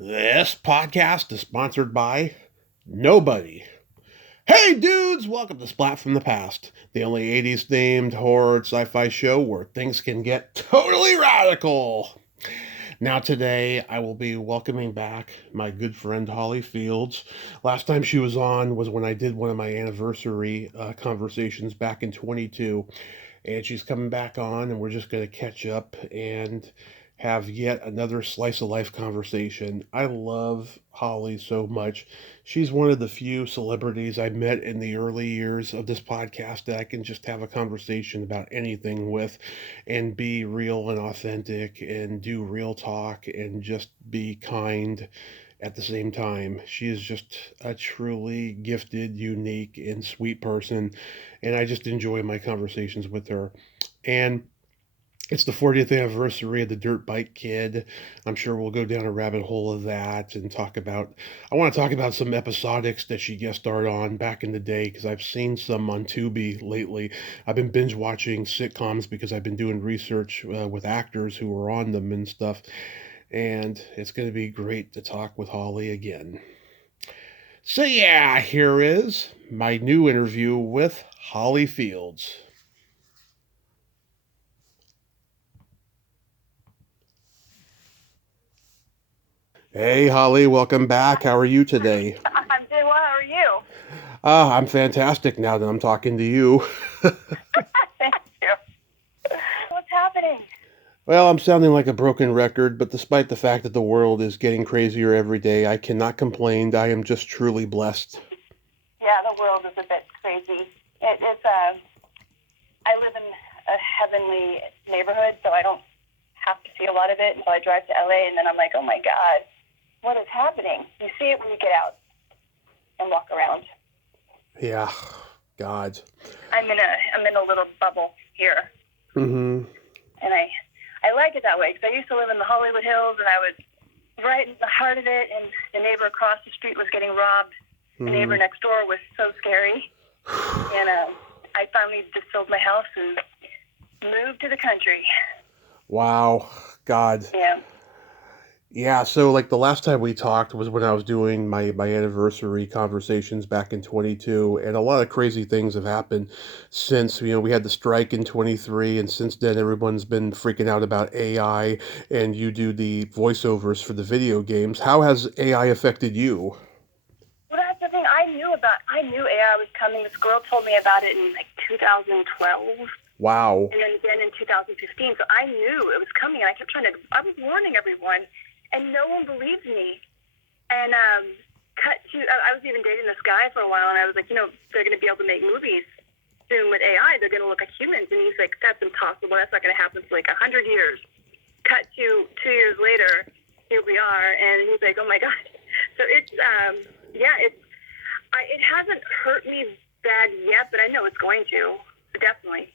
This podcast is sponsored by nobody. Hey dudes, welcome to Splat from the Past, the only 80s themed horror sci-fi show where things can get totally radical. Now today I will be welcoming back my good friend Holly Fields. Last time she was on was when I did one of my anniversary conversations back in 22, and she's coming back on, and we're just going to catch up and have yet another slice of life conversation. I love Holly so much. She's one of the few celebrities I met in the early years of this podcast that I can just have a conversation about anything with and be real and authentic and do real talk and just be kind at the same time. She is just a truly gifted, unique, and sweet person, and I just enjoy my conversations with her. And it's the 40th anniversary of the Dirt Bike Kid. I'm sure we'll go down a rabbit hole of that and I want to talk about some episodics that she guest starred on back in the day because I've seen some on Tubi lately. I've been binge watching sitcoms because I've been doing research with actors who were on them and stuff. And it's going to be great to talk with Holly again. So, yeah, here is my new interview with Holly Fields. Hey, Holly, welcome back. How are you today? I'm doing well. How are you? I'm fantastic now that I'm talking to you. Thank you. What's happening? Well, I'm sounding like a broken record, but despite the fact that the world is getting crazier every day, I cannot complain. I am just truly blessed. Yeah, the world is a bit crazy. It's I live in a heavenly neighborhood, so I don't have to see a lot of it until I drive to LA, and then I'm like, oh my God, what is happening? You see it when you get out and walk around. Yeah, God. I'm in a little bubble here, Mm-hmm. and I like it that way because I used to live in the Hollywood Hills, and I was right in the heart of it, and the neighbor across the street was getting robbed. The neighbor next door was so scary, and I finally just sold my house and moved to the country. Wow, God. Yeah. Yeah, so like the last time we talked was when I was doing my anniversary conversations back in 22, and a lot of crazy things have happened since, we had the strike in 23, and since then everyone's been freaking out about AI, and you do the voiceovers for the video games. How has AI affected you? Well, that's the thing. I knew AI was coming. This girl told me about it in like 2012, Wow. and then again in 2015. So I knew it was coming, and I was warning everyone, and no one believed me. And I was even dating this guy for a while, and I was like, they're going to be able to make movies soon with AI. They're going to look like humans. And he's like, that's impossible. That's not going to happen for like 100 years. Cut to 2 years later, here we are, and he's like, oh my God. So it hasn't hurt me bad yet, but I know it's going to, definitely.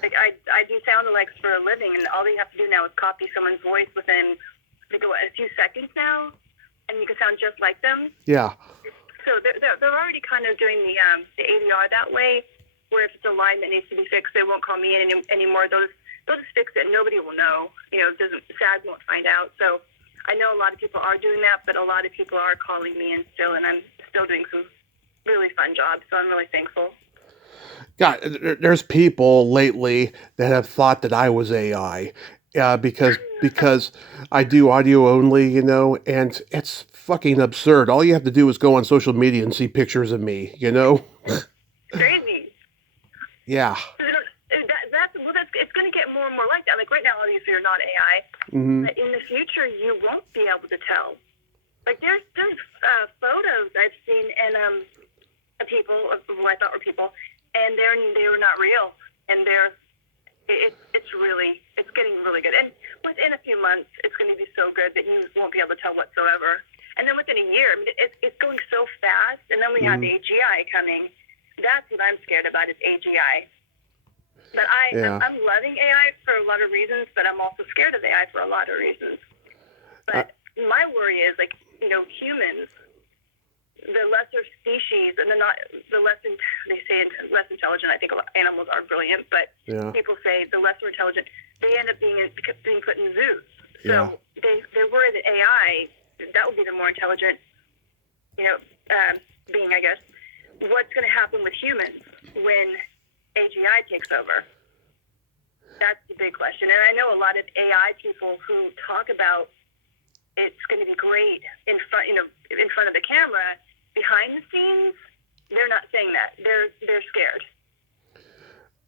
Like I do sound effects for a living, and all you have to do now is copy someone's voice within a few seconds now, and you can sound just like them. Yeah. So they're already kind of doing the ADR that way, where if it's a line that needs to be fixed, they won't call me in anymore. They'll just fix it. Nobody will know. SAG won't find out. So I know a lot of people are doing that, but a lot of people are calling me in still, and I'm still doing some really fun jobs. So I'm really thankful. God, there's people lately that have thought that I was AI, because I do audio only, and it's fucking absurd. All you have to do is go on social media and see pictures of me, It's crazy. Yeah. It's going to get more and more like that. Like right now, obviously, you're not AI, Mm-hmm. but in the future, you won't be able to tell. Like there's photos I've seen and of people who I thought were people, and they were not real, and it's getting really good. And within a few months, it's going to be so good that you won't be able to tell whatsoever. And then within a year, it's going so fast. And then we have AGI coming. That's what I'm scared about is AGI. But I'm loving AI for a lot of reasons, but I'm also scared of AI for a lot of reasons. But my worry is humans, the lesser species, and they say less intelligent. I think animals are brilliant, but people say the lesser intelligent, they end up being put in zoos. So they worry that AI, more intelligent, being, I guess. What's going to happen with humans when AGI takes over? That's the big question. And I know a lot of AI people who talk about it's going to be great in front of the camera. Behind the scenes, they're not saying that. They're scared.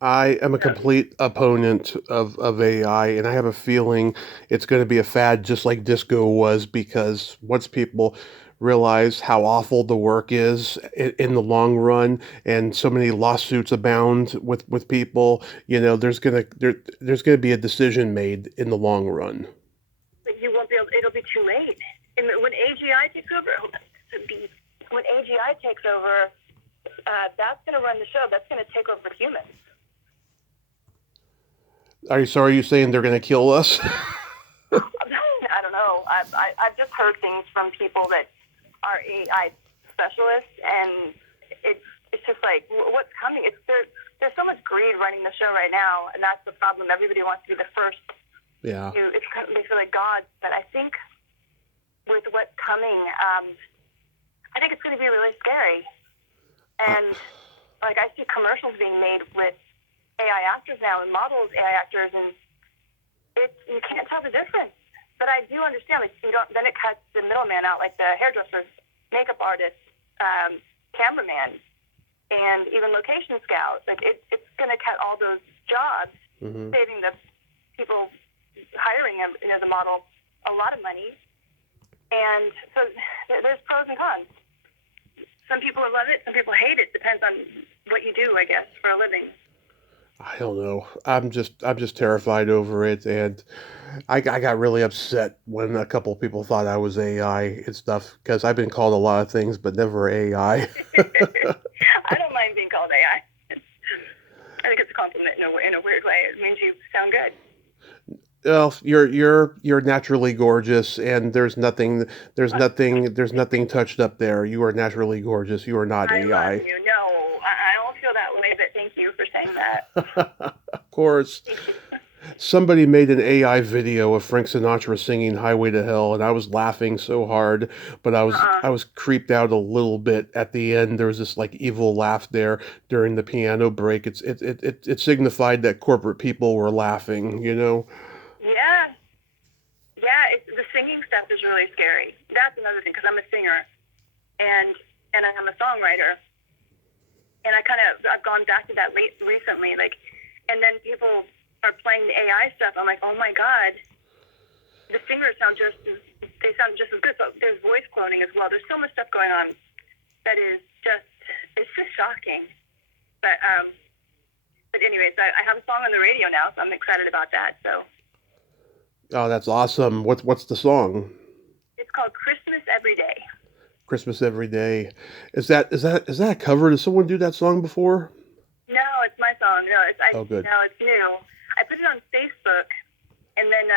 I am a complete opponent of AI, and I have a feeling it's going to be a fad just like disco was, because once people realize how awful the work is in the long run, and so many lawsuits abound with people, there's gonna be a decision made in the long run. But you won't be able. It'll be too late. And when AGI takes over, that's going to run the show. That's going to take over humans. Are you saying they're going to kill us? I don't know. I've just heard things from people that are AI specialists, and it's just like, what's coming? There's so much greed running the show right now, and that's the problem. Everybody wants to be the first. Yeah. They feel like gods, but I think with what's coming, I think it's going to be really scary. And like, I see commercials being made with AI actors now, and models AI actors, and you can't tell the difference. But I do understand, like, then it cuts the middleman out, like the hairdresser, makeup artist, cameraman, and even location scout. Like, it's going to cut all those jobs, saving the people hiring the model a lot of money. And so there's pros and cons. Some people love it, some people hate it. Depends on what you do, I guess, for a living. I don't know. I'm just terrified over it, and I got really upset when a couple people thought I was AI and stuff, because I've been called a lot of things, but never AI. I don't mind being called AI. I think it's a compliment in a weird way. It means you sound good. Well, you're naturally gorgeous, and there's nothing touched up there. You are naturally gorgeous. You are not AI. I love you. No, I don't feel that way, but thank you for saying that. Of course. Somebody made an AI video of Frank Sinatra singing Highway to Hell, and I was laughing so hard, but I was creeped out a little bit at the end. There was this like evil laugh there during the piano break. It signified that corporate people were laughing, Yeah. The singing stuff is really scary. That's another thing, because I'm a singer, and I'm a songwriter, and I've gone back to that recently, like, and then people are playing the AI stuff. I'm like, oh my god, the singers sound just as good. So there's voice cloning as well. There's so much stuff going on that is it's just shocking. But anyways, I have a song on the radio now, so I'm excited about that. So. Oh, that's awesome. What's the song? It's called Christmas Every Day. Christmas Every Day. Is that a cover? Did someone do that song before? No, it's my song. Oh, good. No, it's new. I put it on Facebook, and then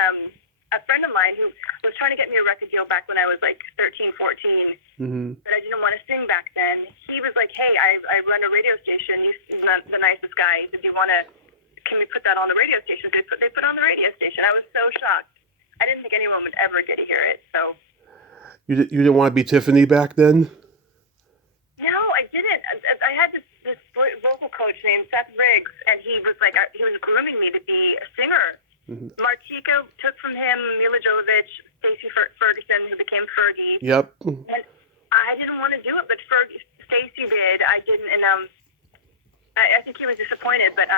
a friend of mine who was trying to get me a record deal back when I was like 13, 14, but I didn't want to sing back then. He was like, hey, I run a radio station. He's the nicest guy. He said, can we put that on the radio station? They put it on the radio station. I was so shocked. I didn't think anyone would ever get to hear it. So you didn't want to be Tiffany back then? No, I didn't. I had this vocal coach named Seth Riggs, and he was grooming me to be a singer. Martika took from him Mila Jovovich, Stacey Ferguson, who became Fergie. Yep. And I didn't want to do it, but Stacey did. I didn't, and I think he was disappointed, but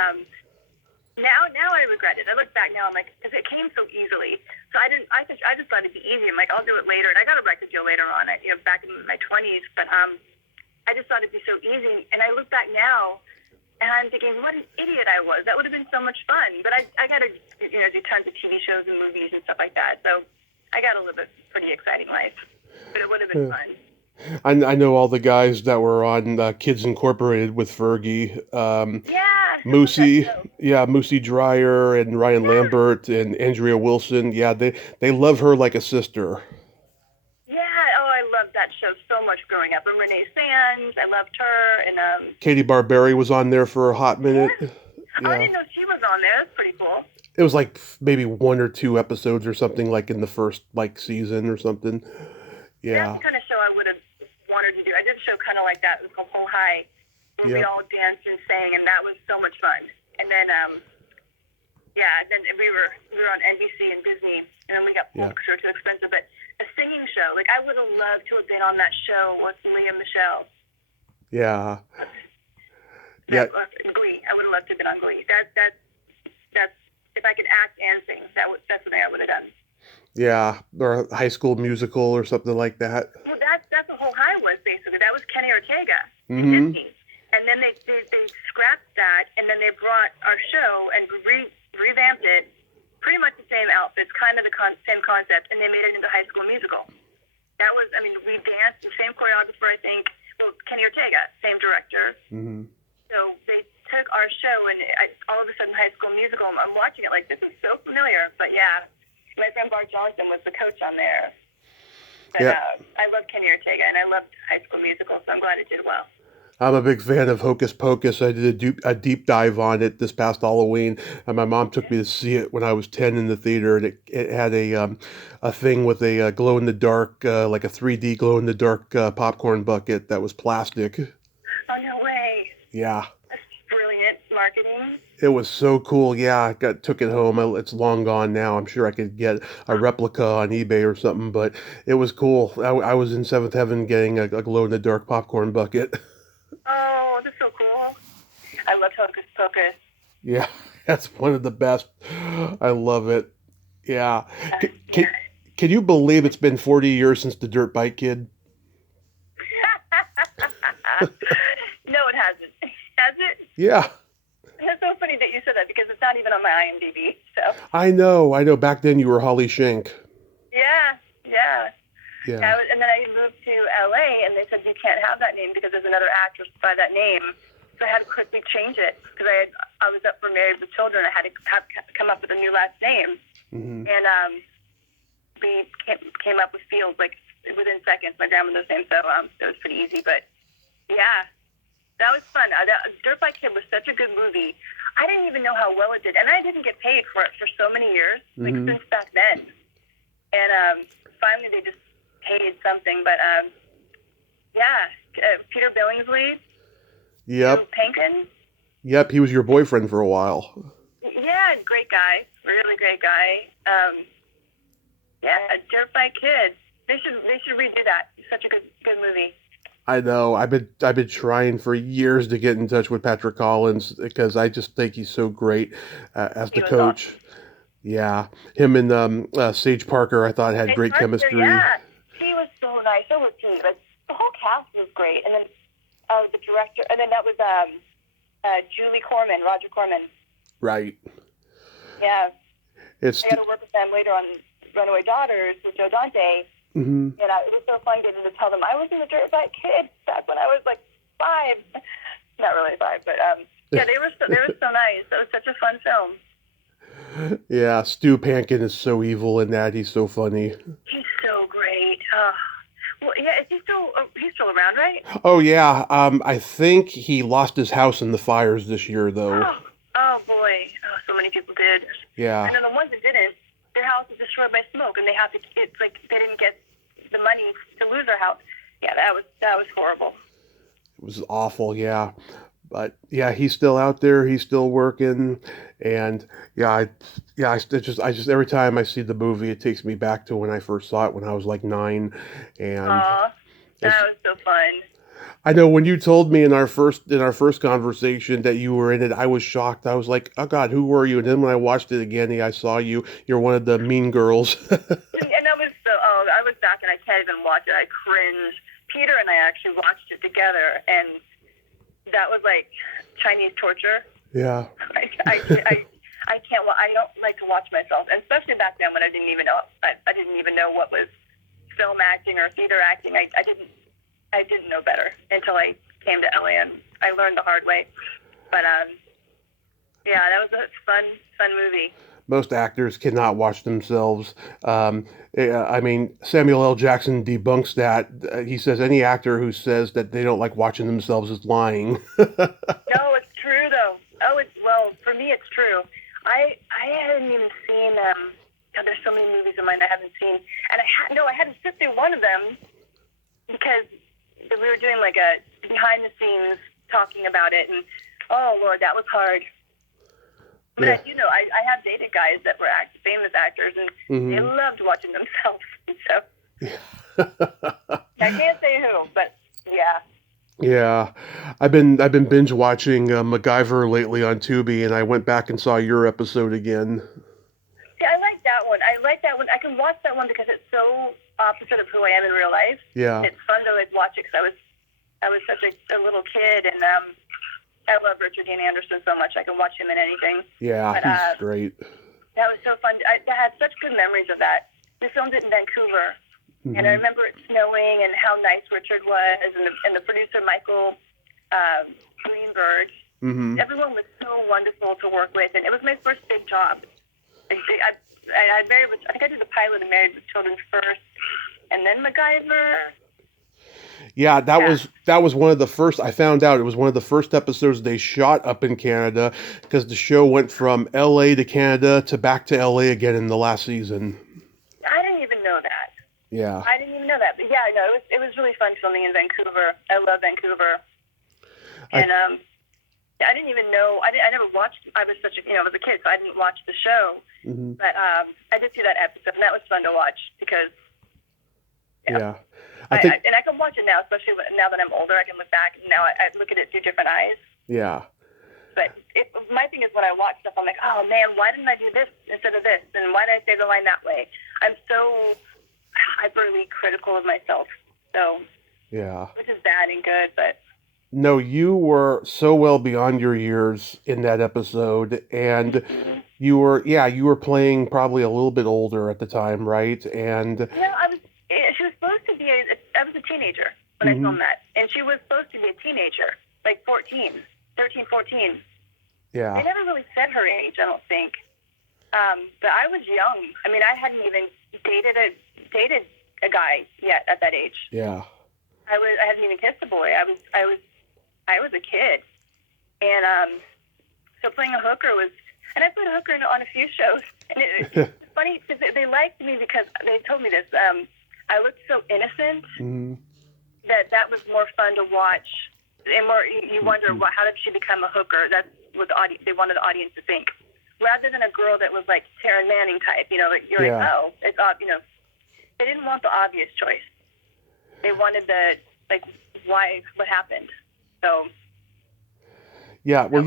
Now I regret it. I look back now, I'm like, because it came so easily. So I just thought it'd be easy. I'm like, I'll do it later. And I got a record deal later on, back in my 20s. But I just thought it'd be so easy. And I look back now, and I'm thinking, what an idiot I was. That would have been so much fun. But I got to do tons of TV shows and movies and stuff like that. So I got to live a pretty exciting life. But it would have been fun. I know all the guys that were on Kids Incorporated with Fergie. Moosey Dreyer and Ryan Lambert and Andrea Wilson. Yeah, they love her like a sister. Yeah, I loved that show so much growing up. And Renee Sands, I loved her. And Katie Barberi was on there for a hot minute. Yeah. Oh, I didn't know she was on there. That's pretty cool. It was like maybe 1 or 2 episodes or something, like in the first season or something. Yeah. That's the kind of show I would have wanted to do. I did a show kind of like that. It was called Whole High, where we all danced and sang, and that was so much fun. And then, then we were on NBC and Disney, and then we got pulled because we were too expensive. But a singing show, like I would have loved to have been on that show with Liam Michelle. Yeah. Glee. I would have loved to have been on Glee. That's if I could act and sing, that's what I would have done. Yeah, or a High School Musical or something like that. Well, that's what Whole High was basically. That was Kenny Ortega in Mm-hmm. Disney, and then they scrapped that, and then they brought our show and revamped it, pretty much the same outfits, kind of the same concept, and they made it into High School Musical. That was, I mean, we danced, the same choreographer, I think. Well, Kenny Ortega, same director. Mm-hmm. So they took our show, and all of a sudden, High School Musical, I'm watching it like, this is so familiar. But yeah, my friend Bart Johnson was the coach on there. But I love Kenny Ortega, and I loved High School Musical, so I'm glad it did well. I'm a big fan of Hocus Pocus. I did a deep dive on it this past Halloween, and my mom took me to see it when I was 10 in the theater, and it had a thing with a glow in the dark, like a 3D glow in the dark popcorn bucket that was plastic. Oh, no way. Yeah. That's brilliant marketing. It was so cool. Yeah, I took it home. It's long gone now. I'm sure I could get a replica on eBay or something, but it was cool. I was in seventh heaven getting a glow in the dark popcorn bucket. Oh, that's so cool. I love Hocus Pocus. Yeah, that's one of the best. I love it. Yeah. Can you believe it's been 40 years since the Dirt Bike Kid? No, it hasn't. Has it? Yeah. It's so funny that you said that because it's not even on my IMDb. So. I know. Back then you were Holly Schenk. Yeah. Yeah. And then I moved to LA, and they said you can't have that name because there's another actress by that name. So I had to quickly change it because I was up for Married with Children. I had to come up with a new last name, and we came up with Fields like within seconds. My grandmother's name, so it was pretty easy. But yeah, that was fun. Dirt Bike Kid was such a good movie. I didn't even know how well it did, and I didn't get paid for it for so many years, like since back then. And finally, they just paid something. But Peter Billingsley. Yep. Pankin. Yep, he was your boyfriend for a while. Yeah, great guy. Really great guy. Dirt Bike Kid. They should redo that. It's such a good movie. I know. I've been trying for years to get in touch with Patrick Collins because I just think he's so great as the coach. Awesome. Yeah, him and Sage Parker, I thought had great chemistry. Yeah, he was so nice. So was he. Like, the whole cast was great, and then the director, and then that was Roger Corman. Right. Yeah. I got to work with them later on Runaway Daughters with Joe Dante. Mm-hmm. And it was so fun getting to tell them I was in the Dirt Bike Kid back when I was like 5. Not really 5, but they were so nice. It was such a fun film. Yeah, Stu Pankin is so evil in that. He's so funny. He's so great. Well, yeah, is he's still around, right? Oh yeah. I think he lost his house in the fires this year, though. Oh boy. Oh, so many people did. Yeah. And then the ones that didn't, their house was destroyed by smoke, and it's like they didn't get the money to lose their house. Yeah, that was horrible. It was awful. Yeah. But yeah, he's still out there. He's still working, and I just every time I see the movie, it takes me back to when I first saw it when I was like 9, and that was so fun. I know when you told me in our first conversation that you were in it, I was shocked. I was like, "Oh God, who were you?" And then when I watched it again, I saw you. You're one of the mean girls. And I was back, and I can't even watch it. I cringed. Peter and I actually watched it together, and that was like Chinese torture. Yeah. I can't. I don't like to watch myself, and especially back then when I didn't even know what was film acting or theater acting. I didn't know better until I came to LA, and I learned the hard way. But that was a fun movie. Most actors cannot watch themselves. I mean, Samuel L. Jackson debunks that. He says any actor who says that they don't like watching themselves is lying. No, it's true though. Well, for me, it's true. I hadn't even seen. God, there's so many movies of mine I haven't seen, and I had to sit through one of them because we were doing like a behind the scenes talking about it, and oh Lord, that was hard. But Yeah. I have dated guys that were famous actors, and they loved watching themselves. So I can't say who, but yeah. Yeah, I've been binge watching MacGyver lately on Tubi, and I went back and saw your episode again. See, I like that one. I like that one. I can watch that one because it's so opposite of who I am in real life. Yeah, It's fun to like watch it because I was such a little kid, and I love Richard Dean Anderson so much. I can watch him in anything. yeah, But he's great. that was so fun. I had such good memories of that. We filmed it in Vancouver, and I remember it snowing and how nice Richard was, and the producer Michael Greenberg. Everyone was so wonderful to work with, and it was my first big job. I married with, I think I did the pilot and Married with Children first, and then MacGyver. Yeah, that was one of the first. I found out it was one of the first episodes they shot up in Canada because the show went from L.A. to Canada to back to L.A. again in the last season. I didn't even know that. Yeah, I didn't even know that. But yeah, no, it was really fun filming in Vancouver. I love Vancouver. And I didn't even know. I never watched. I was such a I was a kid, so I didn't watch the show. But I did see that episode, and that was fun to watch because. Yeah. I can watch it now, especially now that I'm older. I can look back, and now I look at it through different eyes. Yeah. But my thing is when I watch stuff, I'm like, oh man, why didn't I do this instead of this? And why did I say the line that way? I'm so hyperly critical of myself. So. Yeah. Which is bad and good, but. No, you were so well beyond your years in that episode, and you were playing probably a little bit older at the time, right? And she was supposed to be I was a teenager when I filmed that, and she was supposed to be a teenager, like 13, 14. Yeah. They never really said her age, I don't think. But I was young. I mean, I hadn't even dated a guy yet at that age. Yeah. I hadn't even kissed a boy. I was a kid, and so playing a hooker was, and I played a hooker on a few shows, and it's funny because they liked me because they told me this. I looked so innocent that was more fun to watch, and more you wonder how did she become a hooker? That's what they wanted the audience to think, rather than a girl that was like Taryn Manning type. Like you're like, oh, it's they didn't want the obvious choice. They wanted the like why what happened. So yeah, well,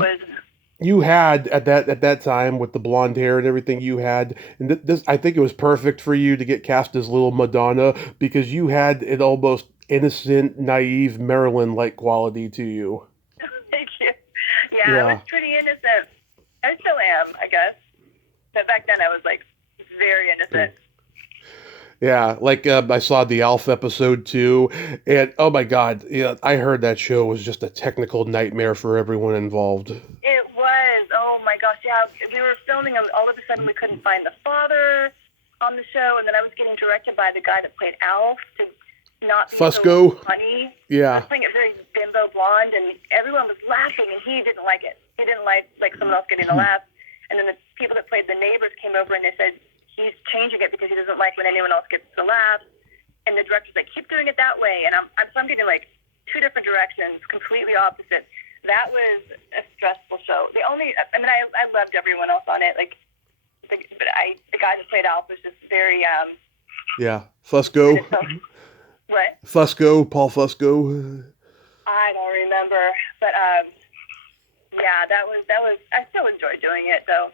you had at that time with the blonde hair and everything you had, and this I think it was perfect for you to get cast as little Madonna because you had an almost innocent, naive Marilyn-like quality to you. Thank you. Yeah, I was pretty innocent. I still am, I guess. But back then I was like very innocent. Yeah, like I saw the Alf episode too, and oh my God, I heard that show was just a technical nightmare for everyone involved. It was. Oh my gosh, yeah. We were filming, and all of a sudden we couldn't find the father on the show, and then I was getting directed by the guy that played Alf to not be Fusco. So funny. Yeah. I was playing it very bimbo blonde, and everyone was laughing, and he didn't like it. He didn't like someone else getting a laugh, and then the people that played the neighbors came over and they said, he's changing it because he doesn't like when anyone else gets the laugh. And the director's like, keep doing it that way. And I'm getting like two different directions, completely opposite. That was a stressful show. I loved everyone else on it. Like, the guy that played Alf was just very, yeah. Fusco. What? Fusco, Paul Fusco. I don't remember. But, yeah, that was, I still enjoy doing it though.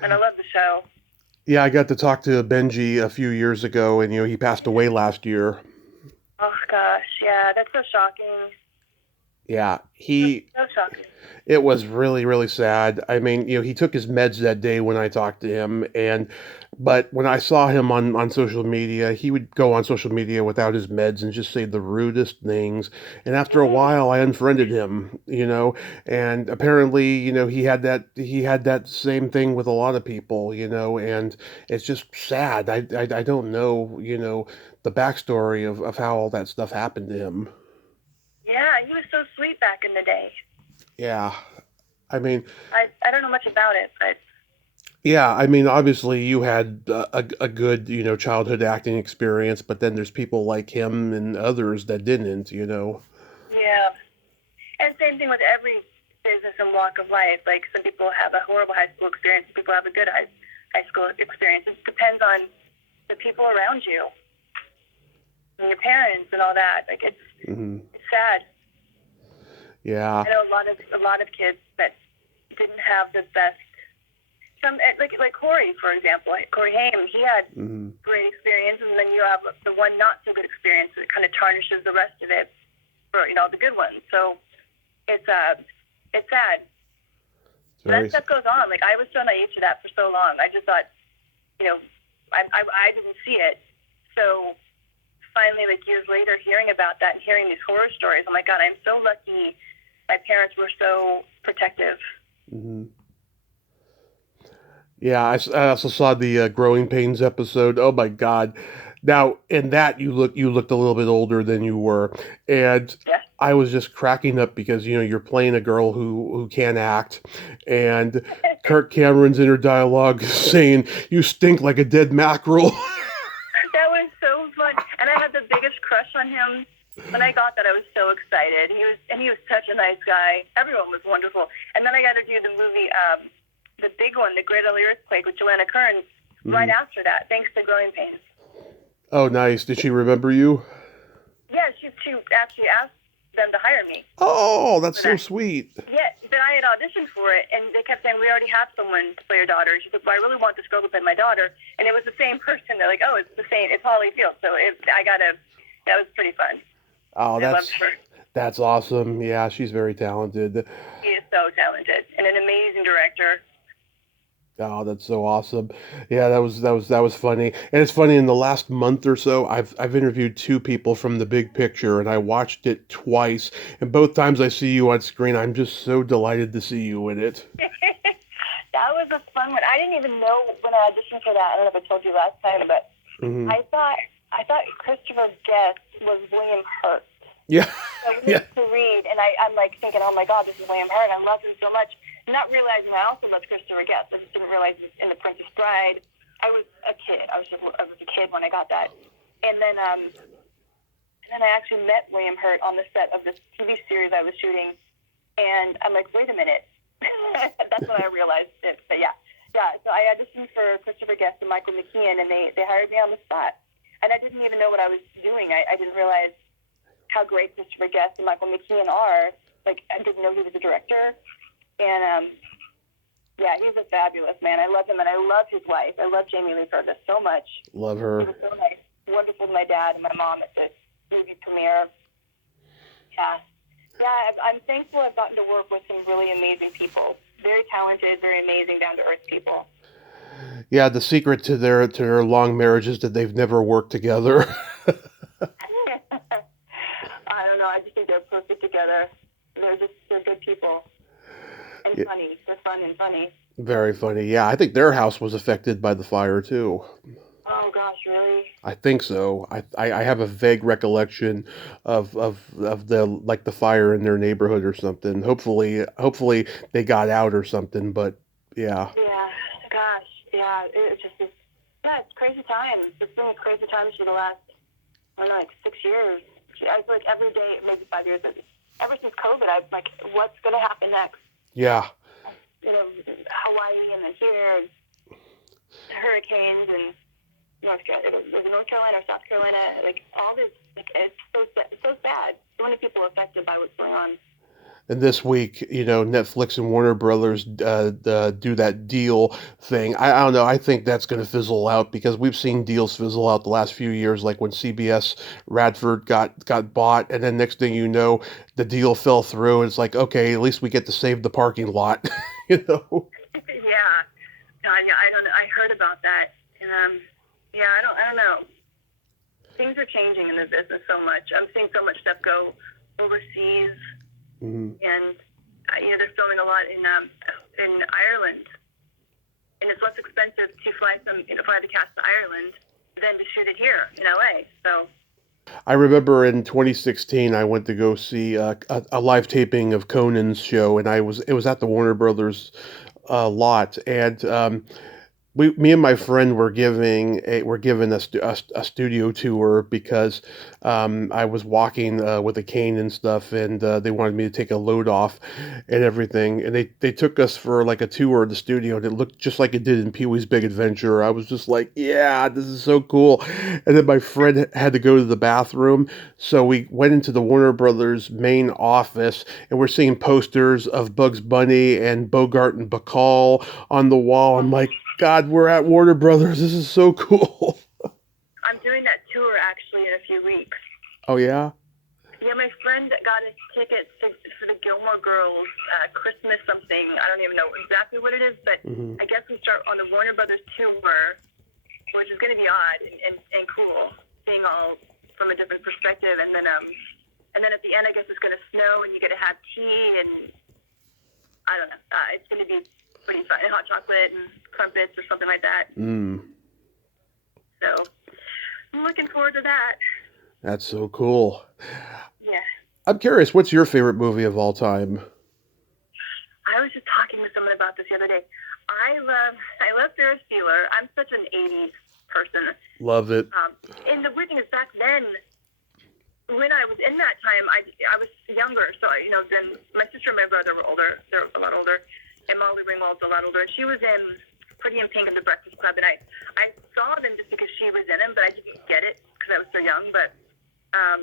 And I love the show. Yeah, I got to talk to Benji a few years ago, and he passed away last year. Oh gosh, yeah, that's so shocking. Yeah, so shocking. It was really, really sad. I mean, he took his meds that day when I talked to him, but when I saw him on social media, he would go on social media without his meds and just say the rudest things. And after a while, I unfriended him, and apparently, he had that same thing with a lot of people, and it's just sad. I don't know, the backstory of how all that stuff happened to him. Yeah, he was so sweet back in the day. Yeah, I mean, I don't know much about it, but Yeah, I mean, obviously you had a good, childhood acting experience, but then there's people like him and others that didn't. Yeah. And same thing with every business and walk of life. Like some people have a horrible high school experience, some people have a good high school experience. It depends on the people around you and your parents and all that. Like Hmm. it's sad. Yeah. I know a lot of kids that didn't have the best. Some like Corey, for example, like Corey Haim, he had Hmm. great experiences, and then you have the one not so good experience that kind of tarnishes the rest of it for the good ones. So it's sad. It's But that very. stuff goes on. Like I was so naive to that for so long. I just thought, you know, I didn't see it. So finally, like years later, hearing about that and hearing these horror stories, oh my God, I'm so lucky. My parents were so protective. Hmm. Yeah, I also saw the Growing Pains episode. Oh my God! Now in that you looked a little bit older than you were, and Yeah. I was just cracking up because you're playing a girl who can't act, and Kirk Cameron's inner dialogue saying you stink like a dead mackerel. That was so fun, and I had the biggest crush on him. When I got that, I was so excited. He was such a nice guy. Everyone was wonderful. And then I got to do the movie, the big one, The Great Ugly Earthquake with Joanna Kearns, right Mhm. after that, thanks to Growing Pains. Oh, nice. Did she remember you? Yeah, she actually asked them to hire me Oh, that's for so that. sweet. Yeah, but I had auditioned for it, and they kept saying, we already have someone to play your daughter. She said, well, I really want this girl to play my daughter. And it was the same person. They're like, oh, it's the same. It's Holly Field. So that was pretty fun. Oh, I loved her. that's awesome. Yeah, she's very talented. She is so talented and an amazing director. Oh, that's so awesome. Yeah, that was funny. And it's funny in the last month or so, I've interviewed two people from The Big Picture and I watched it twice. And both times I see you on screen, I'm just so delighted to see you in it. That was a fun one. I didn't even know when I auditioned for that. I don't know if I told you last time, but Hmm. I thought Christopher Guest was William Hurt. Yeah. So we Yeah. used to read, and I'm like thinking, oh my God, this is William Hurt. I love him so much. Not realizing I also loved Christopher Guest. I just didn't realize he was in The Princess Bride. I was a kid. I was a kid when I got that. And then I actually met William Hurt on the set of this TV series I was shooting, and I'm like, wait a minute. That's when I realized it. But yeah. So I auditioned for Christopher Guest and Michael McKean, and they hired me on the spot. And I didn't even know what I was doing. I didn't realize how great Christopher Guest and Michael McKean are. Like, I didn't know he was a director. And yeah, he's a fabulous man. I love him, and I love his wife. I love Jamie Lee Curtis so much. Love He her. was so nice, wonderful to my dad and my mom at the movie premiere. Yeah. I'm thankful I've gotten to work with some really amazing people. Very talented, very amazing, down to earth people. Yeah, the secret to their long marriage is that they've never worked together. I don't know. I just think they're perfect together. They're good people and Yeah, funny. They're fun and funny. very funny. Yeah, I think their house was affected by the fire too. Oh gosh, really? I think so. I have a vague recollection of the fire in their neighborhood or something. Hopefully they got out or something. But yeah, Yeah. Gosh. Yeah. It's crazy times. It's been crazy times for the last, I don't know, like 6 years. I feel like every day, maybe 5 years, ever since COVID, I'm like, what's going to happen next? yeah, Hawaii and then here, hurricanes and North Carolina or South Carolina, like all this, like it's so sad. So many people affected by what's going on. and this week, Netflix and Warner Brothers do that deal thing. I don't know. I think that's going to fizzle out because we've seen deals fizzle out the last few years, like when CBS Radford got bought, and then next thing you know, the deal fell through. And it's like, okay, at least we get to save the parking lot, you know. Yeah, God, yeah, I don't know. I heard about that, and yeah, I don't know. Things are changing in the business so much. I'm seeing so much stuff go overseas, Hmm. and they're filming a lot in Ireland, and it's less expensive to fly the cast to Ireland than to shoot it here in LA. So I remember in 2016, I went to go see a live taping of Conan's show, and it was at the Warner Brothers lot, and me and my friend were given a studio tour because I was walking with a cane and stuff, and they wanted me to take a load off and everything, and they took us for like a tour of the studio, and it looked just like it did in Pee Wee's Big Adventure. I was just like, yeah, this is so cool. And then my friend had to go to the bathroom, so we went into the Warner Brothers main office, and we're seeing posters of Bugs Bunny and Bogart and Bacall on the wall. I'm like, God, we're at Warner Brothers. This is so cool. I'm doing that tour actually in a few weeks. Oh, yeah? Yeah, my friend got us tickets for the Gilmore Girls Christmas something. I don't even know exactly what it is, but I guess we start on the Warner Brothers tour, which is going to be odd and cool, seeing all from a different perspective. And then at the end, I guess it's going to snow, and you get to have tea, and I don't know. It's going to be pretty fun. And hot chocolate and crumpets or something like that. So I'm looking forward to that. That's so cool. Yeah. I'm curious, what's your favorite movie of all time? I was just talking to someone about this the other day. I love Ferris Bueller. I'm such an 80s person. Love it. And the weird thing is, back then, when I was in that time, I was younger. So, then my sister and my brother were older. They're a lot older. And Molly Ringwald's a lot older. And she was in Pretty in Pink and The Breakfast Club. And I saw them just because she was in them, but I didn't get it because I was so young. But I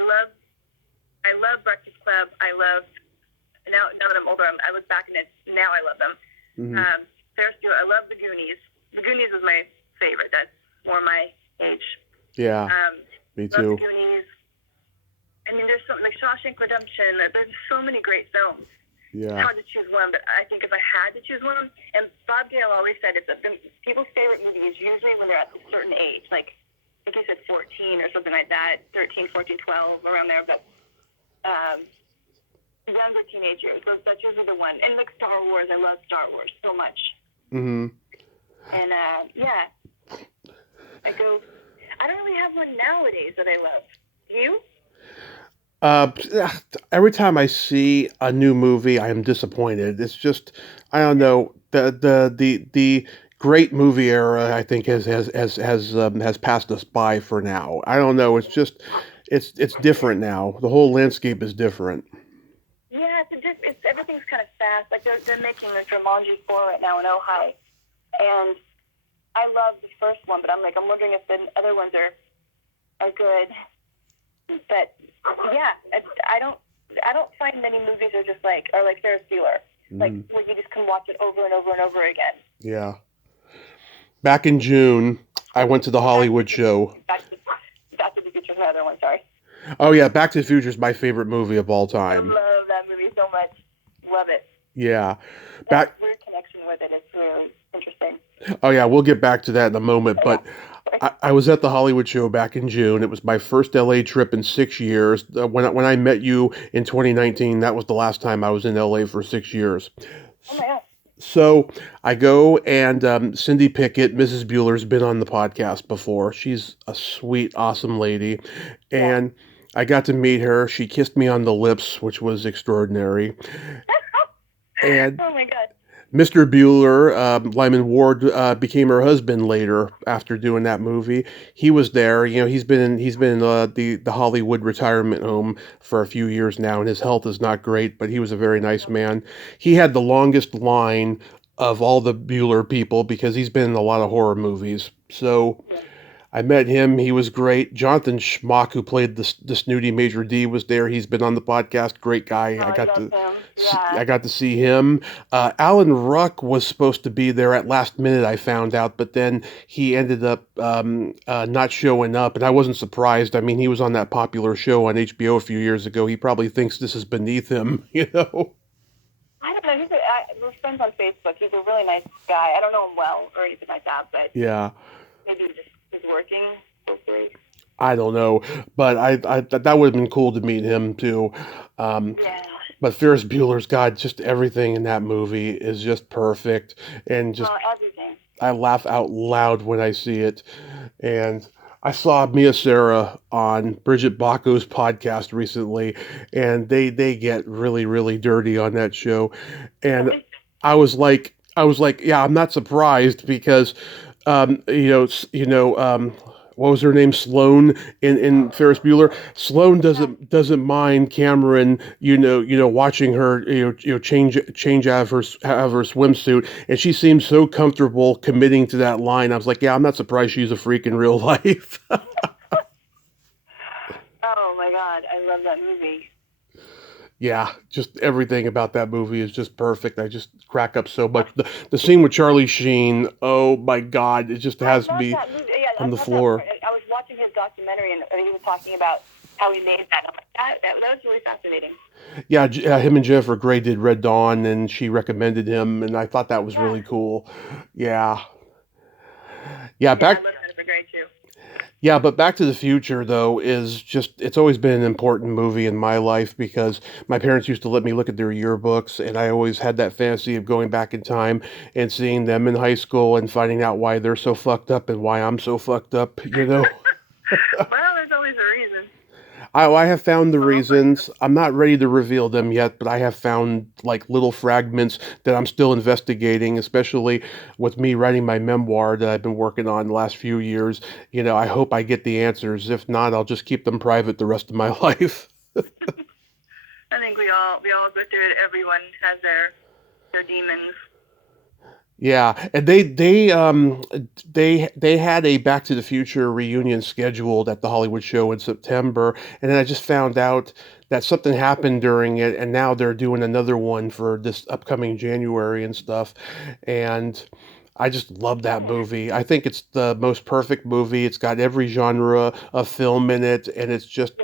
love Breakfast Club. Now that I'm older, I was back in it. Now I love them. Ferris Bueller. I love The Goonies. The Goonies is my favorite. That's more my age. Yeah, me too. Love The Goonies. I mean, there's something like Shawshank Redemption. There's so many great films. Yeah. It's hard to choose one, but I think if I had to choose one, and Bob Gale always said it's people's favorite movie is usually when they're at a certain age. Like, I think he said 14 or something like that, 13, 14, 12, around there. But younger teenage years, that's usually the one. And like Star Wars, I love Star Wars so much. And yeah, I don't really have one nowadays that I love. You? Every time I see a new movie, I am disappointed. It's just, I don't know, the great movie era, I think, has passed us by for now. I don't know. It's just, it's different now. The whole landscape is different. Yeah, everything's kind of fast. Like they're making the Jumanji 4 right now in Ojai, and I love the first one, but I'm wondering if the other ones are good. But yeah, I don't find many movies are just like Ferris Bueller, like where you just can watch it over and over and over again. Yeah. Back in June, I went to the Hollywood show. Back to the Future is another one. Sorry. Oh yeah, Back to the Future is my favorite movie of all time. I love that movie so much. Love it. Yeah. That weird connection with it is really interesting. Oh yeah, we'll get back to that in a moment, but I was at the Hollywood show back in June. It was my first LA trip in 6 years. When I met you in 2019, that was the last time I was in LA for 6 years. Oh my God. So I go, and Cindy Pickett, Mrs. Bueller's been on the podcast before. She's a sweet, awesome lady. And I got to meet her. She kissed me on the lips, which was extraordinary. And oh my God. Mr. Bueller, Lyman Ward, became her husband later after doing that movie. He was there. He's been in the Hollywood retirement home for a few years now, and his health is not great, but he was a very nice man. He had the longest line of all the Bueller people because he's been in a lot of horror movies. So I met him. He was great. Jonathan Schmock, who played the snooty Major D, was there. He's been on the podcast. Great guy. I got to see him. Alan Ruck was supposed to be there at last minute, I found out, but then he ended up not showing up, and I wasn't surprised. I mean, he was on that popular show on HBO a few years ago. He probably thinks this is beneath him, I don't know. We're friends on Facebook. He's a really nice guy. I don't know him well or anything like that, but yeah, maybe he just is working, hopefully. I don't know, but I that would have been cool to meet him too. But Ferris Bueller's God, just everything in that movie is just perfect, and just everything. I laugh out loud when I see it. And I saw Mia Sara on Bridget Bacco's podcast recently, and they get really, really dirty on that show. And I was like, I was like, yeah, I'm not surprised because, what was her name? Sloane in Ferris Bueller. Sloane doesn't mind Cameron, watching her, change out of her swimsuit, and she seems so comfortable committing to that line. I was like, yeah, I'm not surprised she's a freak in real life. Oh my God, I love that movie. Yeah, just everything about that movie is just perfect. I just crack up so much. The scene with Charlie Sheen, oh my God, it just I has love me that movie. Yeah, I on the love that part. floor. I was watching his documentary, and he was talking about how he made that. I'm like, that was really fascinating. Yeah, him and Jennifer Grey did Red Dawn, and she recommended him, and I thought that was Yeah, really cool. Yeah, yeah, yeah, I back love Jennifer Grey too. Yeah, but Back to the Future, though, is just, it's always been an important movie in my life because my parents used to let me look at their yearbooks, and I always had that fantasy of going back in time and seeing them in high school and finding out why they're so fucked up and why I'm so fucked up. Well, there's always a reason. I have found the Well, reasons. I'm not ready to reveal them yet, but I have found like little fragments that I'm still investigating, especially with me writing my memoir that I've been working on the last few years. I hope I get the answers. If not, I'll just keep them private the rest of my life. I think we all go through it. Everyone has their demons. Yeah, and they had a Back to the Future reunion scheduled at the Hollywood show in September, and then I just found out that something happened during it, and now they're doing another one for this upcoming January and stuff. And I just love that movie. I think it's the most perfect movie. It's got every genre of film in it, and it's just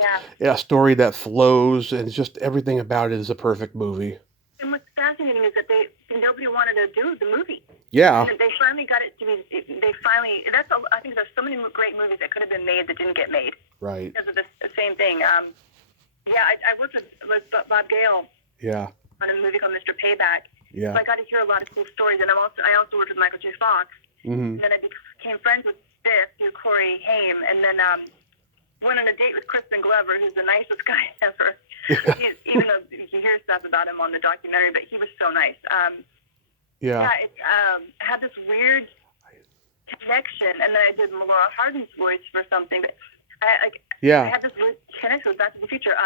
Yeah. a story that flows, and it's just everything about it is a perfect movie. And what's fascinating is that nobody wanted to do the movie. Yeah, And they finally got it to be. They finally. I think there's so many great movies that could have been made that didn't get made right. because of the same thing. Yeah, I worked with Bob Gale Yeah, on a movie called Mr. Payback. So yeah. I got to hear a lot of cool stories, and I also worked with Michael J. Fox. Hmm. And then I became friends with Biff through Corey Haim, and then went on a date with Crispin Glover, who's the nicest guy ever. Even though you hear stuff about him on the documentary, but he was so nice. Yeah. Yeah, it had this weird connection, and then I did Laura Harden's voice for something. But I Yeah. had this weird connection with Back to the Future.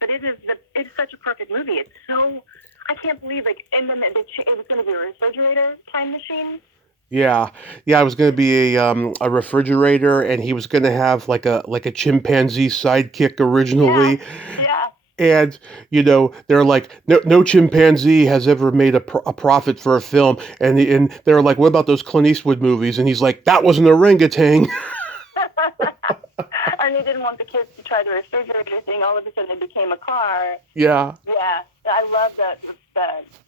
But it's such a perfect movie. It's so I can't believe and then it was going to be a refrigerator time machine. Yeah. Yeah, it was going to be a refrigerator, and he was going to have like a chimpanzee sidekick Yeah, originally. yeah. And they're like, no chimpanzee has ever made a profit for a film, and they're like, what about those Clint Eastwood movies? And he's like, that was an orangutan. And they didn't want the kids to try the refrigerator thing. All of a sudden, it became a car. Yeah. Yeah, I love the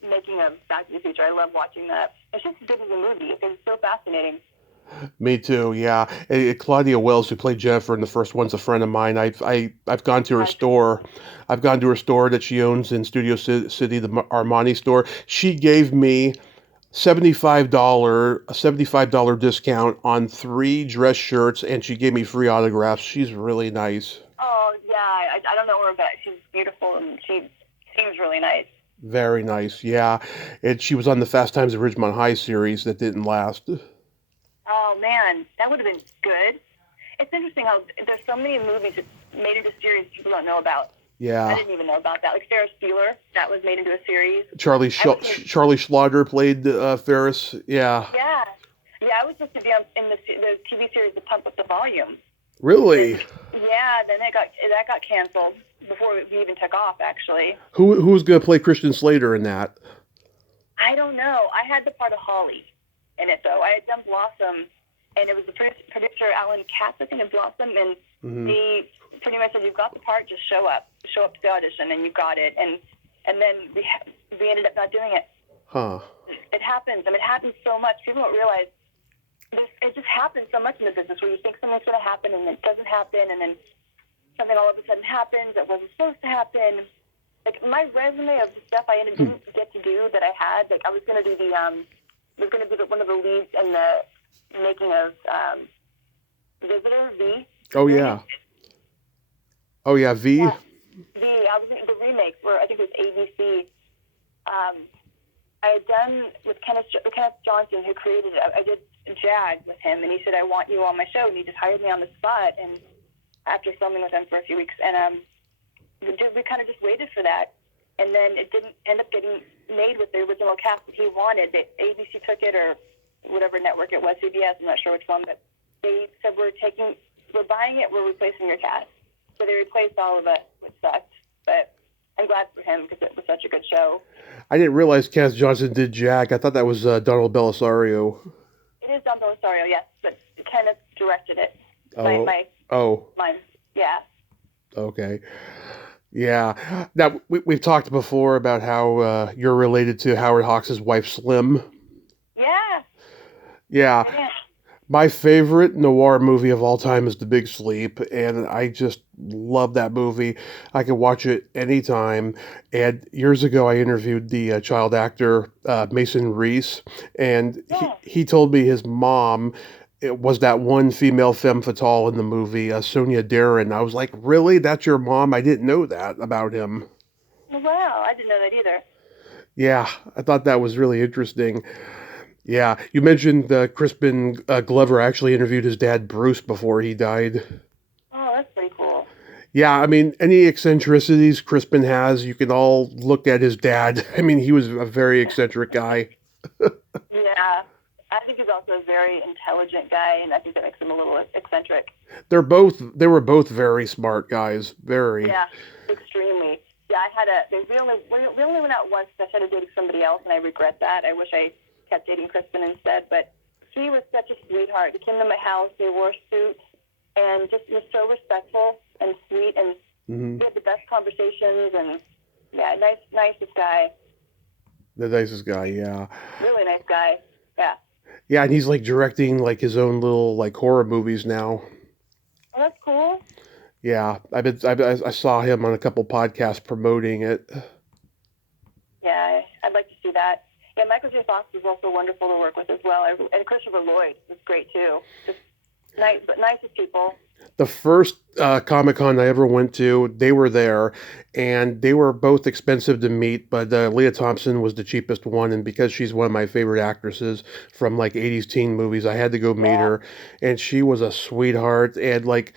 making of Back to the Future. I love watching that. It's just as good as a movie. It's so fascinating. Me too. Yeah. Claudia Wells, who played Jennifer in the first one's a friend of mine. I've gone to her Like, store. I've gone to her store that she owns in Studio City, the Armani store. She gave me $75 discount on 3 dress shirts, and she gave me free autographs. She's really nice. oh yeah, I don't know her, but she's beautiful and she seems really nice. Very nice. Yeah. And she was on the Fast Times at Ridgemont High series that didn't last. Oh man, that would have been good. It's interesting how there's so many movies that made into series people don't know about. I Yeah. didn't even know about that. Like Ferris Bueller, that was made into a series. Charlie Schlatter played Ferris. Yeah. Yeah, yeah. I was supposed to be in the TV series to Pump Up the Volume. Really? Yeah, then that got canceled before we even took off. Actually, Who was going to play Christian Slater in that? I don't know. I had the part of Holly in it though. I had done Blossom, and it was the producer Alan Katz, I think, of Blossom, and he pretty much said, "You've got the part. Just show up to the audition, and you got it." And then we ended up not doing it. Huh. It happens. I mean, it happens so much. People don't realize it just happens so much in the business where you think something's going to happen and it doesn't happen, and then something all of a sudden happens that wasn't supposed to happen. Like my resume of stuff I didn't get to do that I had. Like I was going to do one of the leads in the making of Visitor V. Oh yeah. Oh yeah, V. Yeah. I was in the remake where I think it was ABC. I had done with Kenneth Johnson, who created it. I did Jag with him, and he said, "I want you on my show," and he just hired me on the spot. And after filming with him for a few weeks, and we kind of just waited for that, and then it didn't end up getting made with the original cast that he wanted. ABC took it, or whatever network it was, CBS. I'm not sure which one, but they said, we're buying it, we're replacing your cast. So they replaced all of it, which sucked. But I'm glad for him because it was such a good show. I didn't realize Cass Johnson did Jag. I thought that was Donald Belisario. It is Don Belisario, yes, but Kenneth directed it. Oh. Mine, yeah. Okay. Yeah. Now, we've talked before about how you're related to Howard Hawks' wife, Slim. Yeah. Yeah. My favorite noir movie of all time is The Big Sleep, and I just love that movie. I can watch it anytime. And years ago, I interviewed the child actor Mason Reese, and he told me his mom it was that one female femme fatale in the movie, Sonia Darren. I was like, really? That's your mom? I didn't know that about him. Wow, I didn't know that either. Yeah, I thought that was really interesting. Yeah, you mentioned Crispin Glover actually interviewed his dad, Bruce, before he died. Oh, that's pretty cool. Yeah, I mean, any eccentricities Crispin has, you can all look at his dad. I mean, he was a very eccentric guy. Yeah, I think he's also a very intelligent guy, and I think that makes him a little eccentric. They were both very smart guys. Very. Yeah, extremely. Yeah, we only went out once because I started dating somebody else, and I regret that. I wish I kept dating Crispin instead, but he was such a sweetheart. He came to my house, he wore suits, and just was so respectful and sweet, and we had the best conversations, and yeah, nicest guy. The nicest guy, yeah. Really nice guy, yeah. Yeah, and he's like directing like his own little like horror movies now. Oh, that's cool. Yeah, I saw him on a couple podcasts promoting it. Yeah, I'd like to see that. Yeah, Michael J. Fox was also wonderful to work with as well, and Christopher Lloyd was great too. Just nicest people. The first Comic-Con I ever went to, they were there, and they were both expensive to meet, but Leah Thompson was the cheapest one, and because she's one of my favorite actresses from like 80s teen movies, I had to go meet her, and she was a sweetheart, and like,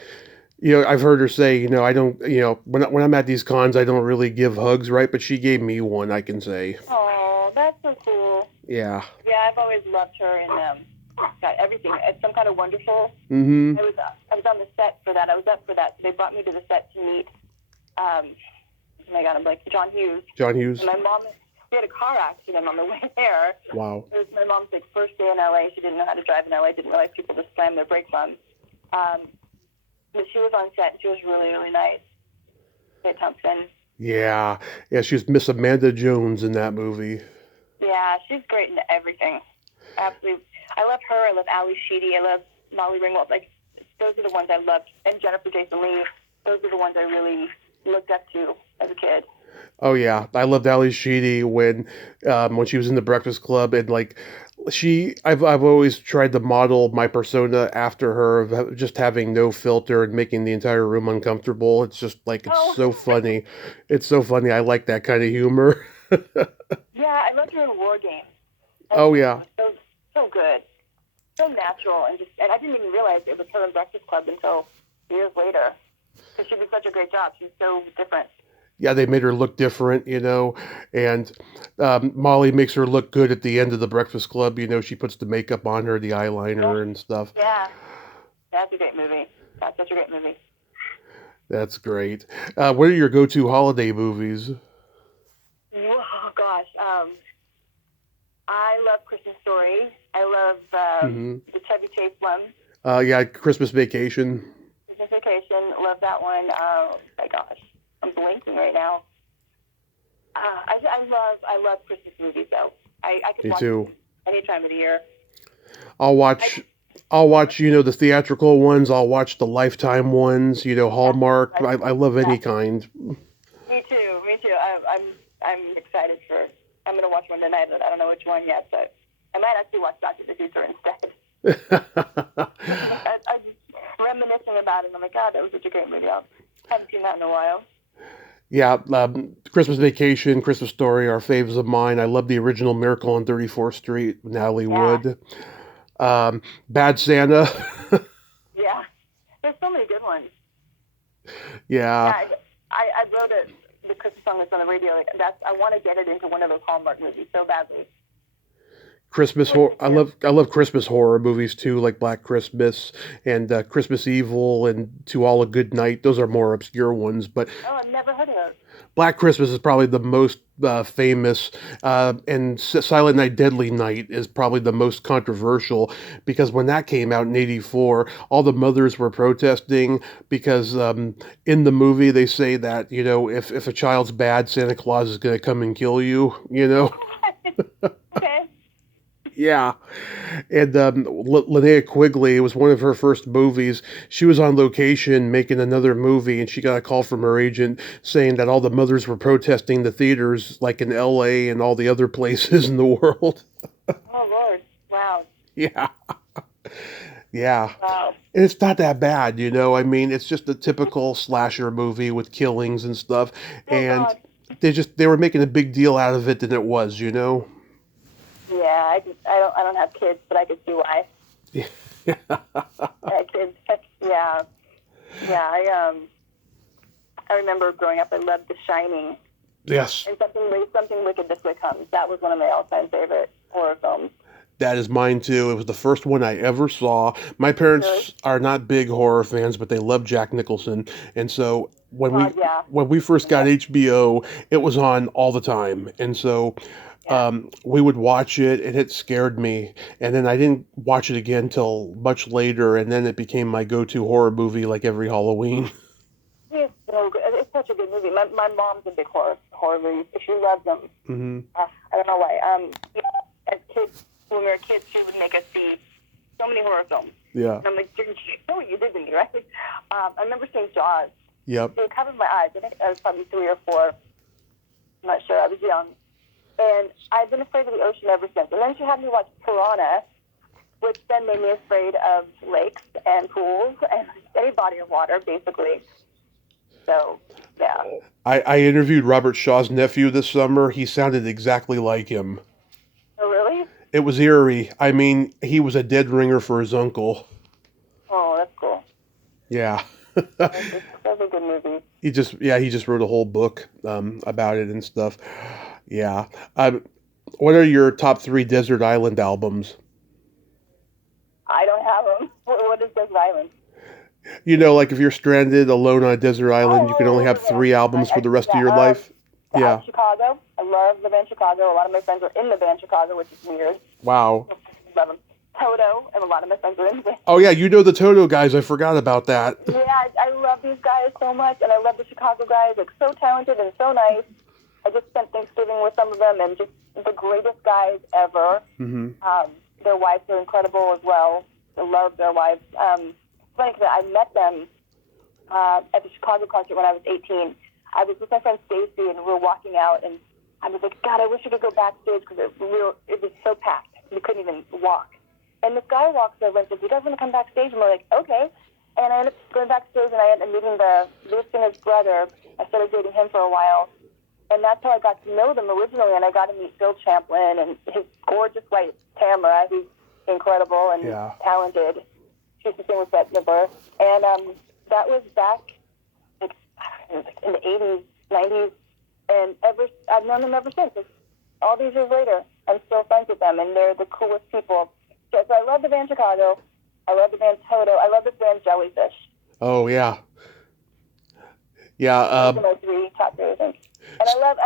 you know, I've heard her say, you know, I don't, you know, when I'm at these cons, I don't really give hugs, right? But she gave me one, I can say. Oh, that's so cool. Yeah. Yeah, I've always loved her in everything. It's Some Kind of Wonderful. Mm-hmm. I was on the set for that. I was up for that. So they brought me to the set to meet. Oh my God, I'm like John Hughes. John Hughes. And my mom. We had a car accident on the way there. Wow. It was my mom's like first day in LA. She didn't know how to drive in LA. Didn't realize people just slam their brakes on. But she was on set, and she was really, really nice. Leah Thompson. Yeah. Yeah, she was Miss Amanda Jones in that movie. Yeah, she's great in everything. Absolutely. I love her. I love Ali Sheedy. I love Molly Ringwald. Like, those are the ones I loved. And Jennifer Jason Leigh. Those are the ones I really looked up to as a kid. Oh yeah, I loved Ali Sheedy when she was in the Breakfast Club, and like I've always tried to model my persona after her of just having no filter and making the entire room uncomfortable. It's just like so funny. It's so funny. I like that kind of humor. Yeah, I loved her in War Games. Oh yeah. So good, so natural, and I didn't even realize it was her in Breakfast Club until years later. Because she did such a great job. She's so different. Yeah, they made her look different, you know, and Molly makes her look good at the end of the Breakfast Club. You know, she puts the makeup on her, the eyeliner and stuff. Yeah, that's a great movie. That's such a great movie. That's great. What are your go-to holiday movies? Oh, gosh. I love Christmas Story. I love the Chevy Chase one. Yeah, Christmas Vacation. Christmas Vacation. Love that one. Oh, my gosh. I'm blanking right now. I love Christmas movies, though. I could watch them any time of the year. I'll watch, you know, the theatrical ones. I'll watch the Lifetime ones, you know, Hallmark. I love any kind. Me too. I'm excited for. I'm gonna watch one tonight, but I don't know which one yet. But I might actually watch Back to the Future instead. I'm reminiscing about it. And I'm like, God, that was such a great movie. I haven't seen that in a while. Yeah, Christmas Vacation, Christmas Story are faves of mine. I love the original Miracle on 34th Street, Natalie Yeah, Wood. Bad Santa. yeah. There's so many good ones. Yeah, Yeah, I wrote it. The Christmas song that's on the radio. Like that's I want to get it into one of those Hallmark movies so badly. Christmas horror. I love Christmas horror movies too, like Black Christmas and Christmas Evil and To All a Good Night. Those are more obscure ones, but Oh, I've never heard of those. Black Christmas is probably the most famous, and Silent Night, Deadly Night is probably the most controversial because when that came out in '84, all the mothers were protesting because in the movie they say that if a child's bad, Santa Claus is going to come and kill you. Okay. Yeah. And Linnea Quigley, it was one of her first movies. She was on location making another movie, and she got a call from her agent saying that all the mothers were protesting the theaters, like in L.A. and all the other places in the world. Oh Lord. Wow. Yeah. Yeah. Wow. And it's not that bad, I mean, it's just a typical slasher movie with killings and stuff. Oh And God. they were making a big deal out of it than it was. Yeah, I don't have kids, but I could see why. Yeah. I had kids. Yeah. Yeah. I remember growing up. I loved The Shining. Yes. And something wicked this way comes. That was one of my all-time favorite horror films. That is mine too. It was the first one I ever saw. My parents Really? are not big horror fans, but they love Jack Nicholson, and so Yeah. when we first got HBO, it was on all the time, and so Yeah. we would watch it, and it scared me. And then I didn't watch it again till much later, and then it became my go-to horror movie, like every Halloween. It's so good. It's such a good movie. My mom's a big horror movie. She loves them. Hmm. I don't know why. As kids, when we were kids, she would make us see so many horror films. Yeah. And I'm like, didn't you? Oh, you didn't, right? I remember seeing Jaws. Yep. It covered my eyes. I think I was probably 3 or 4. I'm not sure. I was young. And I've been afraid of the ocean ever since. And then she had me watch Piranha, which then made me afraid of lakes and pools and any body of water, basically. So, yeah. I interviewed Robert Shaw's nephew this summer. He sounded exactly like him. Oh, really? It was eerie. I mean, he was a dead ringer for his uncle. Oh, that's cool. Yeah. That's a good movie. He just wrote a whole book about it and stuff. Yeah. What are your top 3 desert island albums? I don't have them. What is Desert Island? Like if you're stranded alone on a desert island, you can only have 3 albums for the rest of your life. Yeah. Chicago. I love the band Chicago. A lot of my friends are in the band Chicago, which is weird. Wow. Love them. Toto, and a lot of my friends are in the band. Oh yeah, the Toto guys. I forgot about that. Yeah, I love these guys so much, and I love the Chicago guys. Like, so talented and so nice. I just spent Thanksgiving with some of them, and just the greatest guys ever. Mm-hmm. Their wives are incredible as well. I love their wives. Funny because I met them at the Chicago concert when I was 18. I was with my friend Stacy, and we were walking out, and I was like, God, I wish we could go backstage because it was so packed. We couldn't even walk. And this guy walks over and says, "You guys want to come backstage?" And we're like, "Okay." And I ended up going backstage, and I ended up meeting the lead singer's brother. I started dating him for a while. And that's how I got to know them originally, and I got to meet Bill Champlin and his gorgeous wife, Tamara, who's incredible and talented. She used to sing with Bette Midler. And that was back in the 80s, 90s, and I've known them ever since. All these years later, I'm still friends with them, and they're the coolest people. So I love the band Chicago. I love the band Toto. I love this band Jellyfish. Oh yeah. Yeah. Those are my top 3, I think. And I love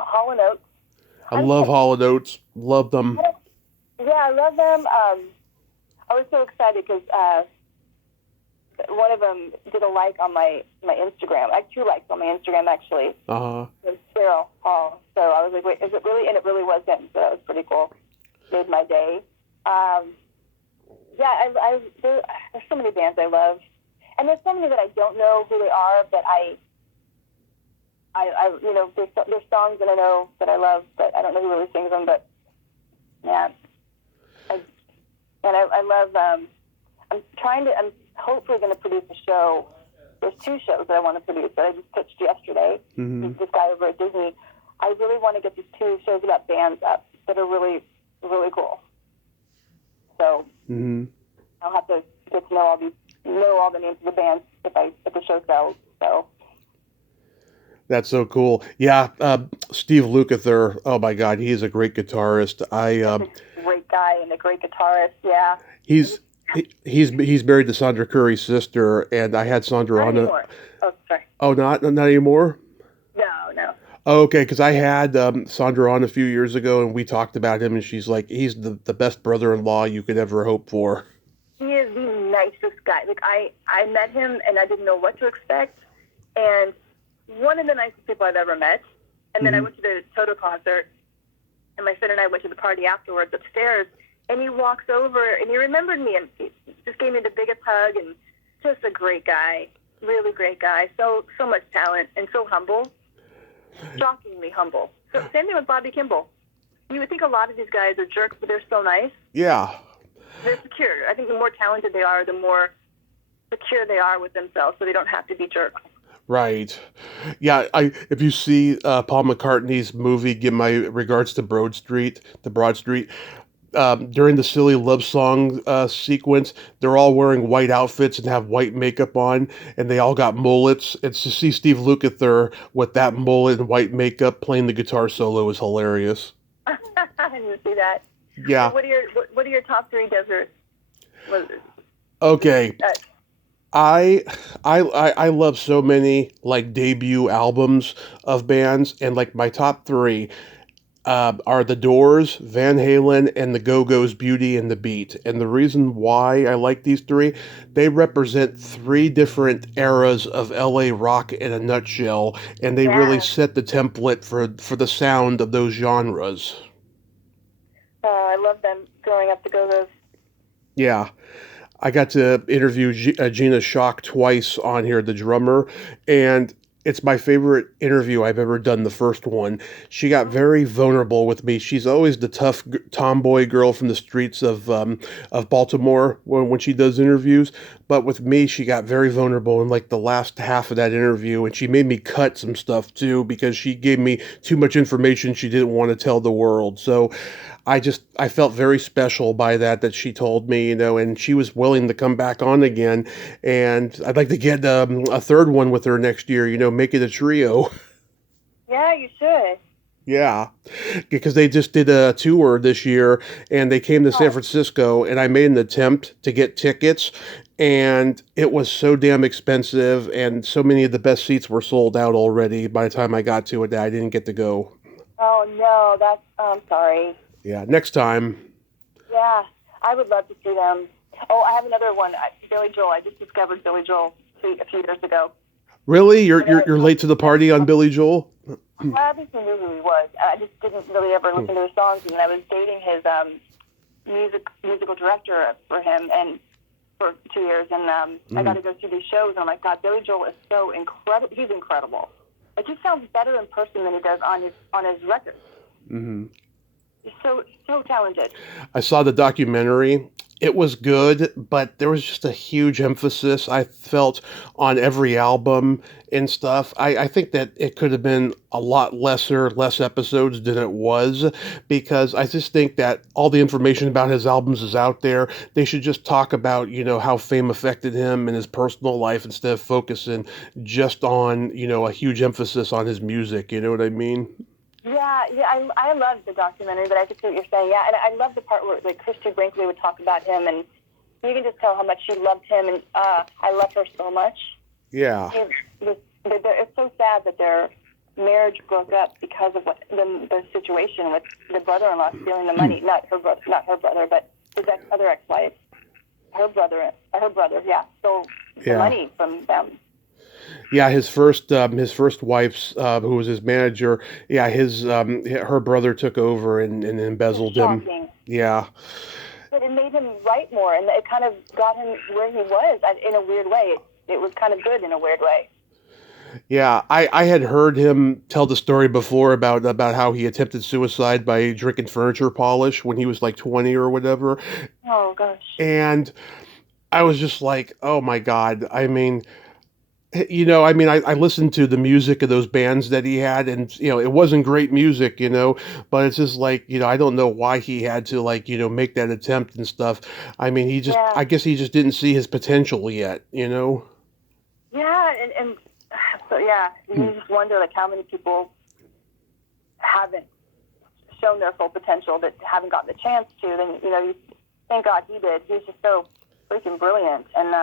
Hall & Oates. I love Hall & Oates. Love them. Yeah, I love them. I was so excited because one of them did a like on my Instagram. I have 2 likes on my Instagram, actually. Uh-huh. It was Cyril Hall. So I was like, wait, is it really? And it really was him. So that was pretty cool. Made my day. There's so many bands I love. And there's so many that I don't know who they are, but there's songs that I know that I love, but I don't know who really sings them. But yeah, I love. I'm I'm hopefully going to produce a show. There's 2 shows that I want to produce that I just pitched yesterday. This guy over at Disney. I really want to get these 2 shows about bands up that are really, really cool. So I'll have to get to know all the names of the bands if the show sells. So. That's so cool. Yeah, Steve Lukather. Oh my God, he is a great guitarist. He's a great guy and a great guitarist. Yeah. He's married to Sandra Curry's sister, and I had Sandra not on. Anymore. Oh, sorry. Oh, not anymore. No. Oh, okay, because I had Sandra on a few years ago, and we talked about him, and she's like, he's the best brother-in-law you could ever hope for. He is the nicest guy. Like I met him, and I didn't know what to expect, and one of the nicest people I've ever met. And then I went to the Toto concert, and my friend and I went to the party afterwards upstairs, and he walks over, and he remembered me, and he just gave me the biggest hug, and just a great guy, really great guy, so much talent, and so humble, shockingly humble. So same thing with Bobby Kimball. You would think a lot of these guys are jerks, but they're so nice. Yeah. They're secure. I think the more talented they are, the more secure they are with themselves, so they don't have to be jerks. Right. Yeah, if you see Paul McCartney's movie, Give My Regards to Broad Street, during the silly love song sequence, they're all wearing white outfits and have white makeup on, and they all got mullets. And to see Steve Lukather with that mullet and white makeup playing the guitar solo is hilarious. I didn't see that. Yeah. What are your top 3 deserts? Okay. I love so many like debut albums of bands, and like my top 3 are The Doors, Van Halen, and the Go-Go's Beauty and the Beat. And the reason why I like these 3, they represent 3 different eras of LA rock in a nutshell, and they really set the template for the sound of those genres. I love them growing up, the Go-Go's. Yeah. I got to interview Gina Schock twice on here, the drummer, and it's my favorite interview I've ever done, the first one. She got very vulnerable with me. She's always the tough tomboy girl from the streets of Baltimore when she does interviews. But with me, she got very vulnerable in like the last half of that interview, and she made me cut some stuff too because she gave me too much information she didn't want to tell the world. So I felt very special by that she told me, and she was willing to come back on again. And I'd like to get a third one with her next year, make it a trio. Yeah, you should. Yeah, because they just did a tour this year, and they came to San Francisco, and I made an attempt to get tickets, and it was so damn expensive, and so many of the best seats were sold out already by the time I got to it that I didn't get to go. Oh, no, I'm sorry. Yeah, next time. Yeah, I would love to see them. Oh, I have another one. Billy Joel. I just discovered Billy Joel a few years ago. Really? You're late to the party on Billy Joel? Well, I obviously knew who he was. I just didn't really ever listen to his songs, and I was dating his musical director for him and for 2 years, and I got to go see these shows, and I'm like, God, Billy Joel is so incredible. He's incredible. It just sounds better in person than he does on his records. Mm-hmm. He's so talented. I saw the documentary. It was good, but there was just a huge emphasis, I felt, on every album and stuff. I think that it could have been a lot less episodes than it was, because I just think that all the information about his albums is out there. They should just talk about, how fame affected him and his personal life instead of focusing just on, a huge emphasis on his music. You know what I mean? Yeah, I love the documentary, but I can see what you're saying. Yeah, and I love the part where like Christy Brinkley would talk about him, and you can just tell how much she loved him, and I love her so much. Yeah. It's so sad that their marriage broke up because of the situation with the brother-in-law stealing the money. Not her brother, but his other ex-wife. Her brother, yeah, stole the money from them. Yeah, his first wife's, who was his manager, her brother took over and embezzled him. Yeah. But it made him write more, and it kind of got him where he was in a weird way. It was kind of good in a weird way. Yeah, I had heard him tell the story before about how he attempted suicide by drinking furniture polish when he was like 20 or whatever. Oh, gosh. And I was just like, oh my God. I mean, I listened to the music of those bands that he had, and it wasn't great music, but it's just like, I don't know why he had to, like, make that attempt and stuff. I mean, Yeah. I guess he just didn't see his potential yet. Yeah, and so yeah, you just wonder like how many people haven't shown their full potential that haven't gotten the chance to. Then you thank God he did. He's just so freaking brilliant, and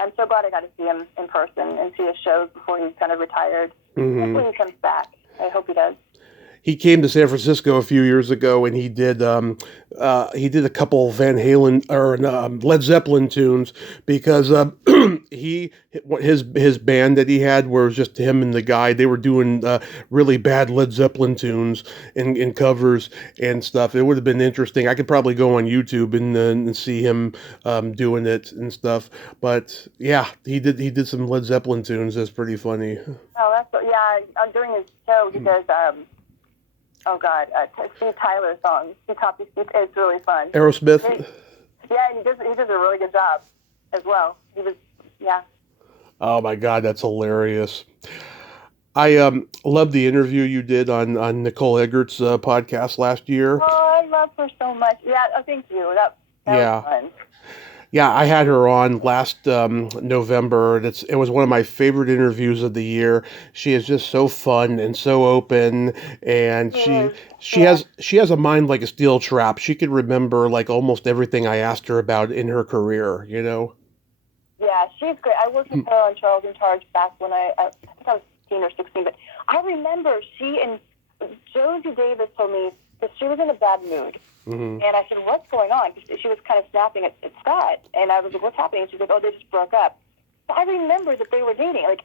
I'm so glad I got to see him in person and see his shows before he's kind of retired. Hopefully he comes back. I hope he does. He came to San Francisco a few years ago, and he did a couple Van Halen or Led Zeppelin tunes because his band that he had was just him and the guy. They were doing really bad Led Zeppelin tunes in covers and stuff. It would have been interesting. I could probably go on YouTube and see him doing it and stuff. But yeah, he did some Led Zeppelin tunes. That's pretty funny. Oh, during his show he does. Oh God, Steve Tyler songs. He copies. It's really fun. Aerosmith. Yeah, he does a really good job as well. Yeah. Oh my God, that's hilarious. I love the interview you did on Nicole Eggert's podcast last year. Oh, I love her so much. Yeah, thank you. That Yeah. was fun. Yeah, I had her on last November. It was one of my favorite interviews of the year. She is just so fun and so open, and she has a mind like a steel trap. She could remember like almost everything I asked her about in her career. Yeah, she's great. I worked with her on Charles in Charge back when I think I was 15 or 16, but I remember she and Josie Davis told me that she was in a bad mood. Mm-hmm. And I said, what's going on? She was kind of snapping at Scott. And I was like, what's happening? And she's like, oh, they just broke up. So I remember that they were dating. Like,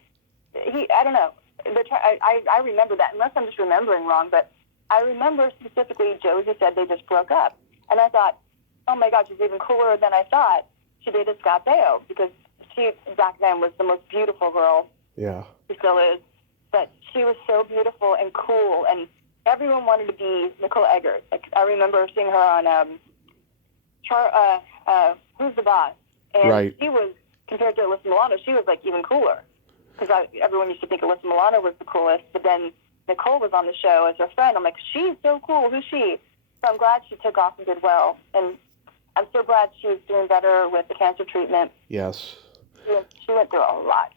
I don't know. I remember that, unless I'm just remembering wrong. But I remember specifically Josie said they just broke up. And I thought, oh, my God, she's even cooler than I thought. She dated Scott Baio because she, back then, was the most beautiful girl. Yeah. She still is. But she was so beautiful and cool, and everyone wanted to be Nicole Eggert. Like, I remember seeing her on Who's the Boss? And right. She was, compared to Alyssa Milano, she was like even cooler. Because everyone used to think Alyssa Milano was the coolest, but then Nicole was on the show as her friend. I'm like, she's so cool. Who's she? So I'm glad she took off and did well. And I'm so glad she's doing better with the cancer treatment. Yes. She went through a lot.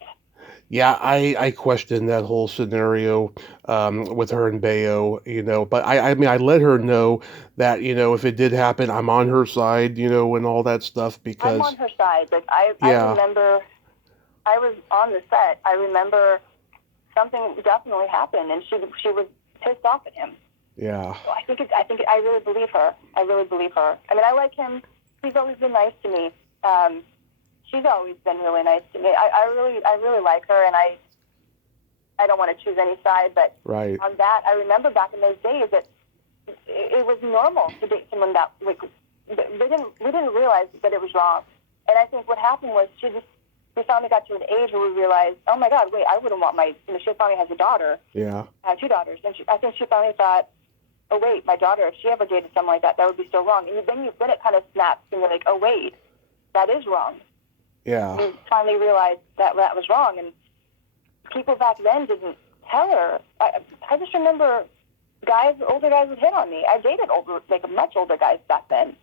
Yeah, I questioned that whole scenario with her and Bayo, but I mean, I let her know that, if it did happen, I'm on her side, and all that stuff because... I'm on her side. Like, I remember I was on the set. I remember something definitely happened, and she was pissed off at him. Yeah. So I really believe her. I really believe her. I mean, I like him. He's always been nice to me. She's always been really nice to me. I really like her, and I don't want to choose any side, but right. On that, I remember back in those days that it was normal to date someone that, like, we didn't realize that it was wrong. And I think what happened was we finally got to an age where we realized, oh my God, wait, I wouldn't want she finally has a daughter. Yeah. 2 daughters. And I think she finally thought, oh wait, my daughter, if she ever dated someone like that, that would be so wrong. And then it kind of snaps, and you're like, oh wait, that is wrong. Yeah. You finally realized that was wrong, and people back then didn't tell her. I just remember older guys would hit on me. I dated much older guys back then.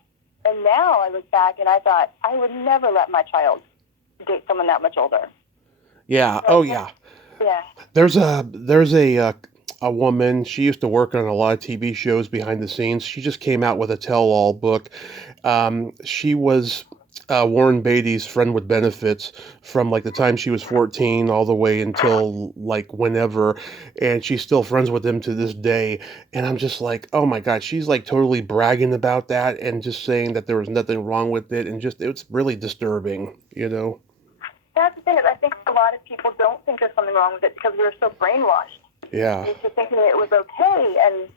And now I look back and I thought, I would never let my child date someone that much older. Yeah. So, oh, yeah. Yeah. There's a woman, she used to work on a lot of TV shows behind the scenes. She just came out with a tell-all book. She was Warren Beatty's friend with benefits from like the time she was 14 all the way until like whenever, and she's still friends with him to this day. And I'm just like, oh my God, she's like totally bragging about that and just saying that there was nothing wrong with it, and just it's really disturbing. That's the thing, is I think a lot of people don't think there's something wrong with it because we were so brainwashed. Yeah. Into thinking it was okay, and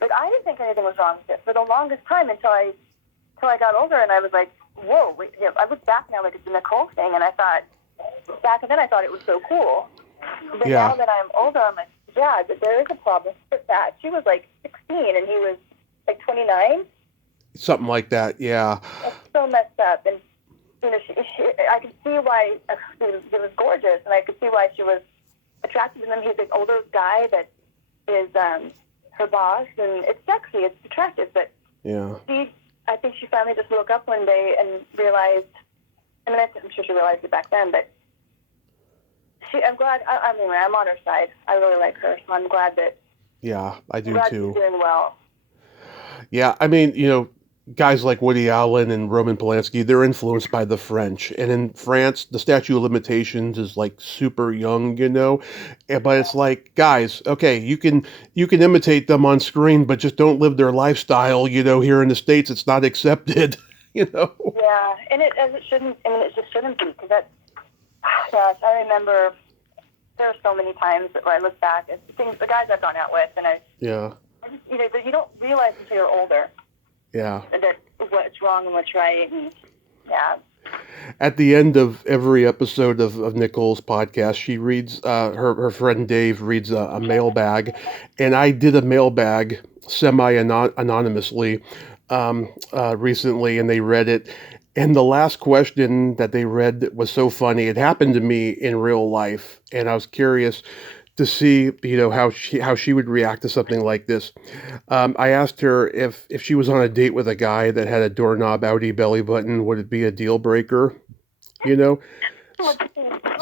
like I didn't think anything was wrong with it for the longest time until I got older, and I was like, whoa, wait, I look back now like it's a Nicole thing, and I thought, back then I thought it was so cool. But now that I'm older, I'm like, yeah, but there is a problem with that. She was like 16, and he was like 29. Something like that, yeah. It's so messed up, and I could see why he was gorgeous, and I could see why she was attracted to him. He's an older guy that is her boss, and it's sexy, it's attractive, but yeah. I think she finally just woke up one day and realized, I mean, I'm sure she realized it back then, but I'm glad, I'm on her side. I really like her, so I'm glad that Yeah, I do too. she's doing well. Yeah, I mean, guys like Woody Allen and Roman Polanski, they're influenced by the French. And in France, the statute of limitations is like super young, but it's like, guys, okay, you can imitate them on screen, but just don't live their lifestyle, here in the States, it's not accepted, Yeah, and it shouldn't, it just shouldn't be, because gosh, I remember there are so many times where I look back at the guys I've gone out with, and yeah. You don't realize until you're older. Yeah. That what's wrong and what's right, and yeah. At the end of every episode of Nicole's podcast, she reads, her friend Dave reads a mailbag, and I did a mailbag semi-anonymously recently, and they read it. And the last question that they read was so funny. It happened to me in real life, and I was curious to see, how she would react to something like this. I asked her if she was on a date with a guy that had a doorknob outie belly button, would it be a deal breaker? I don't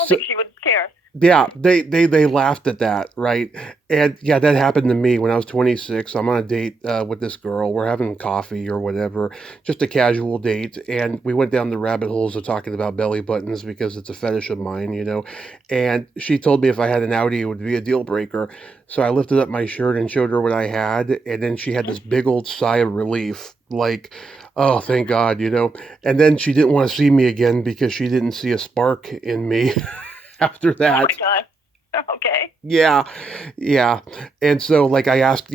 think she would care. Yeah, they laughed at that, right? And yeah, that happened to me when I was 26. I'm on a date with this girl. We're having coffee or whatever, just a casual date, and we went down the rabbit holes of talking about belly buttons because it's a fetish of mine, And she told me if I had an outie, it would be a deal breaker. So I lifted up my shirt and showed her what I had, and then she had this big old sigh of relief, like, oh, thank God, And then she didn't want to see me again because she didn't see a spark in me. After that. Oh my God. Okay. Yeah. And so I asked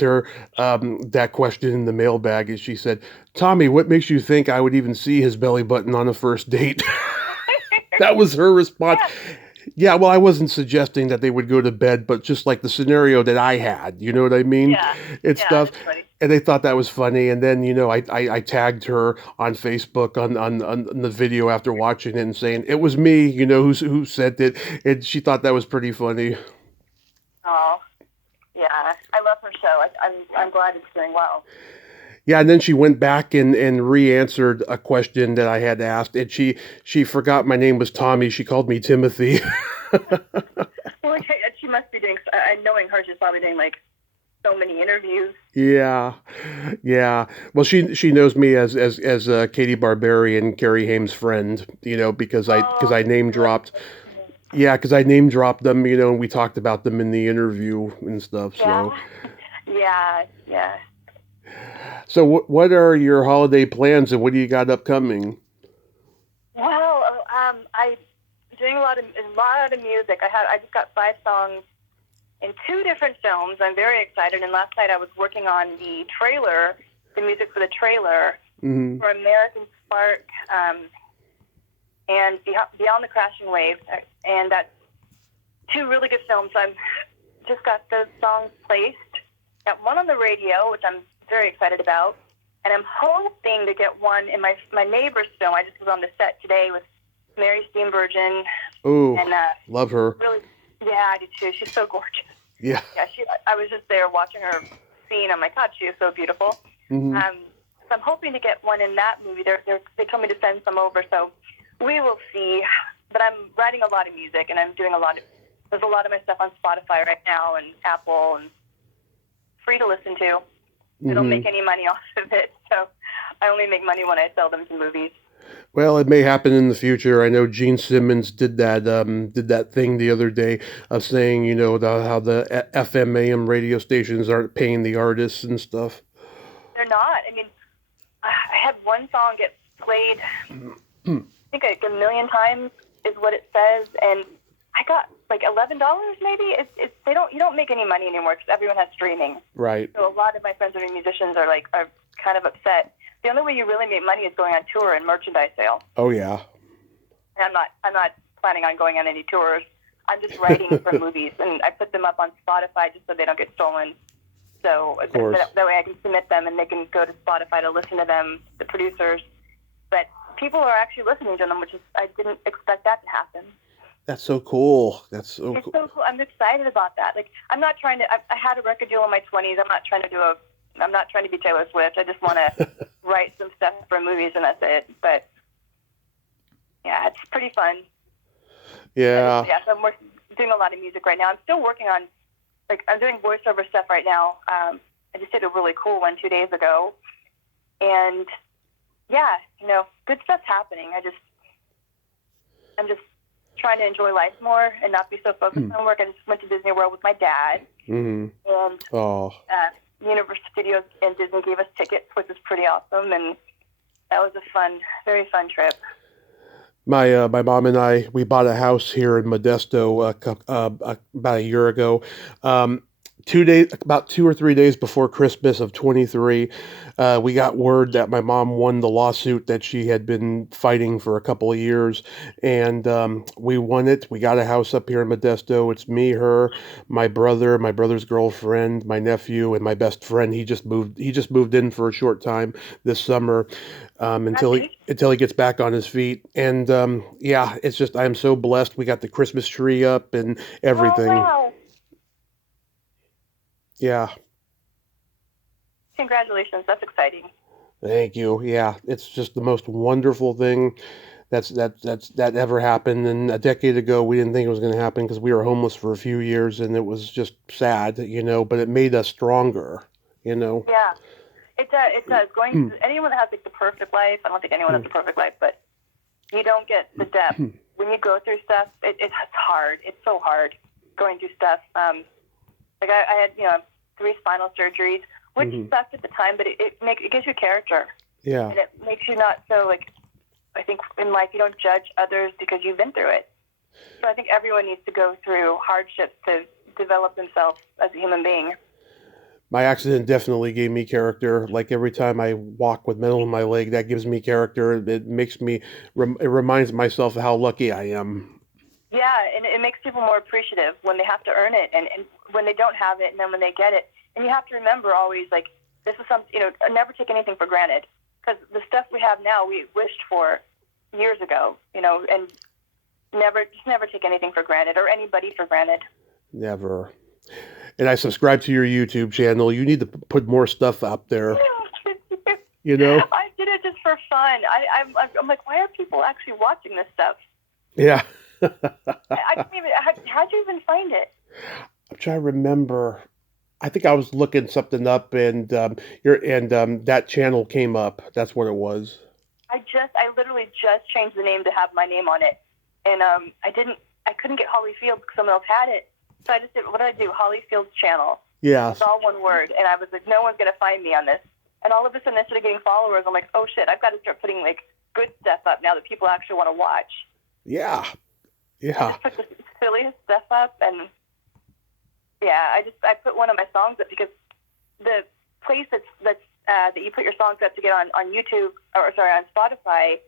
her that question in the mailbag, and she said, Tommy, what makes you think I would even see his belly button on a first date? That was her response. Yeah, well, I wasn't suggesting that they would go to bed, but just like the scenario that I had, you know what I mean? Yeah. It's stuff. And they thought that was funny. And then, I tagged her on Facebook on the video after watching it and saying, it was me, who sent it. And she thought that was pretty funny. Oh, yeah. I love her show. I'm glad it's doing well. Yeah, and then she went back and re-answered a question that I had asked, and she forgot my name was Tommy. She called me Timothy. Well, she must be doing, knowing her, she's probably doing so many interviews. Yeah. Well, she knows me as Katie Barberi and Carrie Haim's friend, because I name dropped. Yeah, because I name dropped them, and we talked about them in the interview and stuff. So. Yeah. So what are your holiday plans, and what do you got upcoming? Well, I'm doing a lot of music. I just got 5 songs in 2 different films. I'm very excited. And last night I was working on the trailer, the music for the trailer for American Spark and Beyond the Crashing Wave. And that's 2 really good films. I've just got those songs placed. Got one on the radio, which I'm very excited about. And I'm hoping to get one in my neighbor's film. I just was on the set today with Mary Steenburgen. Oh, love her. Really, yeah, I do too. She's so gorgeous. Yeah. Yeah, I was just there watching her scene. I'm like, God, she is so beautiful. Mm-hmm. So I'm hoping to get one in that movie. They told me to send some over, so we will see. But I'm writing a lot of music, and I'm doing there's a lot of my stuff on Spotify right now and Apple, and free to listen to. I don't make any money off of it, so I only make money when I sell them to movies. Well, it may happen in the future. I know Gene Simmons did that thing the other day of saying, how the FM AM radio stations aren't paying the artists and stuff. They're not. I mean, I had one song get played, I think a million times is what it says, and I got $11 maybe. You don't make any money anymore because everyone has streaming. Right. So a lot of my friends that are musicians are kind of upset. The only way you really make money is going on tour and merchandise sale. Oh yeah. And I'm not planning on going on any tours. I'm just writing for movies, and I put them up on Spotify just so they don't get stolen. So that way I can submit them, and they can go to Spotify to listen to them, the producers. But people are actually listening to them, which is, I didn't expect that to happen. That's so cool. It's so cool. I'm excited about that. Like, I'm not trying to. I had a record deal in my 20s. I'm not trying to be Taylor Swift. I just want to write some stuff for movies, and that's it. But yeah, it's pretty fun. Yeah. So I'm doing a lot of music right now. I'm still working on, like, I'm doing voiceover stuff right now. I just did a really cool one 2 days ago, and yeah, good stuff's happening. I'm just trying to enjoy life more and not be so focused on work. I just went to Disney World with my dad, and Universal Studios and Disney gave us tickets, which was pretty awesome, and that was a very fun trip. My mom and I, we bought a house here in Modesto about a year ago. About 2 or 3 days before Christmas of 23, we got word that my mom won the lawsuit that she had been fighting for a couple of years, and we won it. We got a house up here in Modesto. It's me, her, my brother, my brother's girlfriend, my nephew, and my best friend. He just moved in for a short time this summer, until he gets back on his feet. And yeah, it's just, I'm so blessed. We got the Christmas tree up and everything. Oh, wow. Yeah. Congratulations. That's exciting. Thank you. Yeah, it's just the most wonderful thing that ever happened. And a decade ago, we didn't think it was going to happen because we were homeless for a few years, and it was just sad, but it made us stronger, Yeah, it does. Anyone that has like the perfect life, I don't think anyone has the perfect life, but you don't get the depth. When you go through stuff, it's hard. It's so hard going through stuff. Like I had, 3 spinal surgeries, which sucked at the time, but it gives you character. Yeah. And it makes you not so, like, I think in life you don't judge others because you've been through it. So I think everyone needs to go through hardships to develop themselves as a human being. My accident definitely gave me character. Like every time I walk with metal in my leg, that gives me character. It makes me, it reminds myself of how lucky I am. Yeah, and it makes people more appreciative when they have to earn it and when they don't have it and then when they get it. And you have to remember always, like, this is something, never take anything for granted. Because the stuff we have now, we wished for years ago, and never take anything for granted or anybody for granted. Never. And I subscribe to your YouTube channel. You need to put more stuff up there. I did it just for fun. I'm like, why are people actually watching this stuff? Yeah. I didn't even. How'd you even find it? I'm trying to remember. I think I was looking something up, and that channel came up. That's what it was. I literally just changed the name to have my name on it, and I couldn't get Holly Fields because someone else had it, so I just did. What did I do? Holly Fields channel. Yeah. It's all one word, and I was like, no one's gonna find me on this. And all of a sudden, I started getting followers. I'm like, oh shit, I've got to start putting like good stuff up now that people actually want to watch. Yeah. Yeah. I just put the silliest stuff up, and yeah, I put one of my songs up because the place that you put your songs up to get on YouTube on Spotify,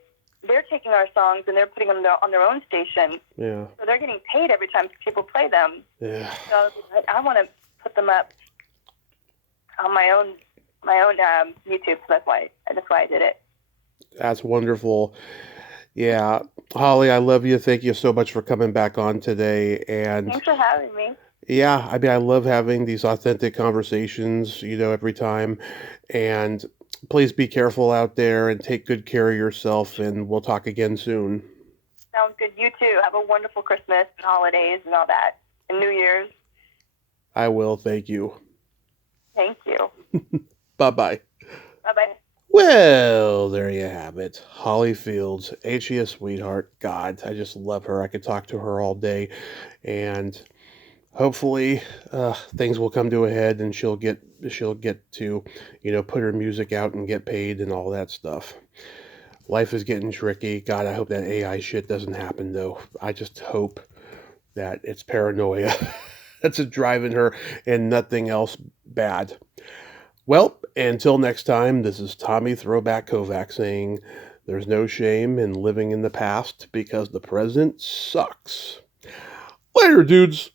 they're taking our songs and they're putting them on their own station. Yeah. So they're getting paid every time people play them. Yeah. So I was like, I want to put them up on my own YouTube. So that's why I did it. That's wonderful. Yeah. Holly, I love you. Thank you so much for coming back on today. And thanks for having me. Yeah, I mean, I love having these authentic conversations, every time. And please be careful out there and take good care of yourself. And we'll talk again soon. Sounds good. You too. Have a wonderful Christmas and holidays and all that. And New Year's. I will. Thank you. Thank you. Bye-bye. Bye-bye. Well, there you have it. Holly Fields, ain't she a sweetheart? God, I just love her. I could talk to her all day. And hopefully things will come to a head and she'll get to, put her music out and get paid and all that stuff. Life is getting tricky. God, I hope that AI shit doesn't happen, though. I just hope that it's paranoia that's driving her and nothing else bad. Well, until next time, this is Tommy Throwback Kovac saying there's no shame in living in the past because the present sucks. Later, dudes.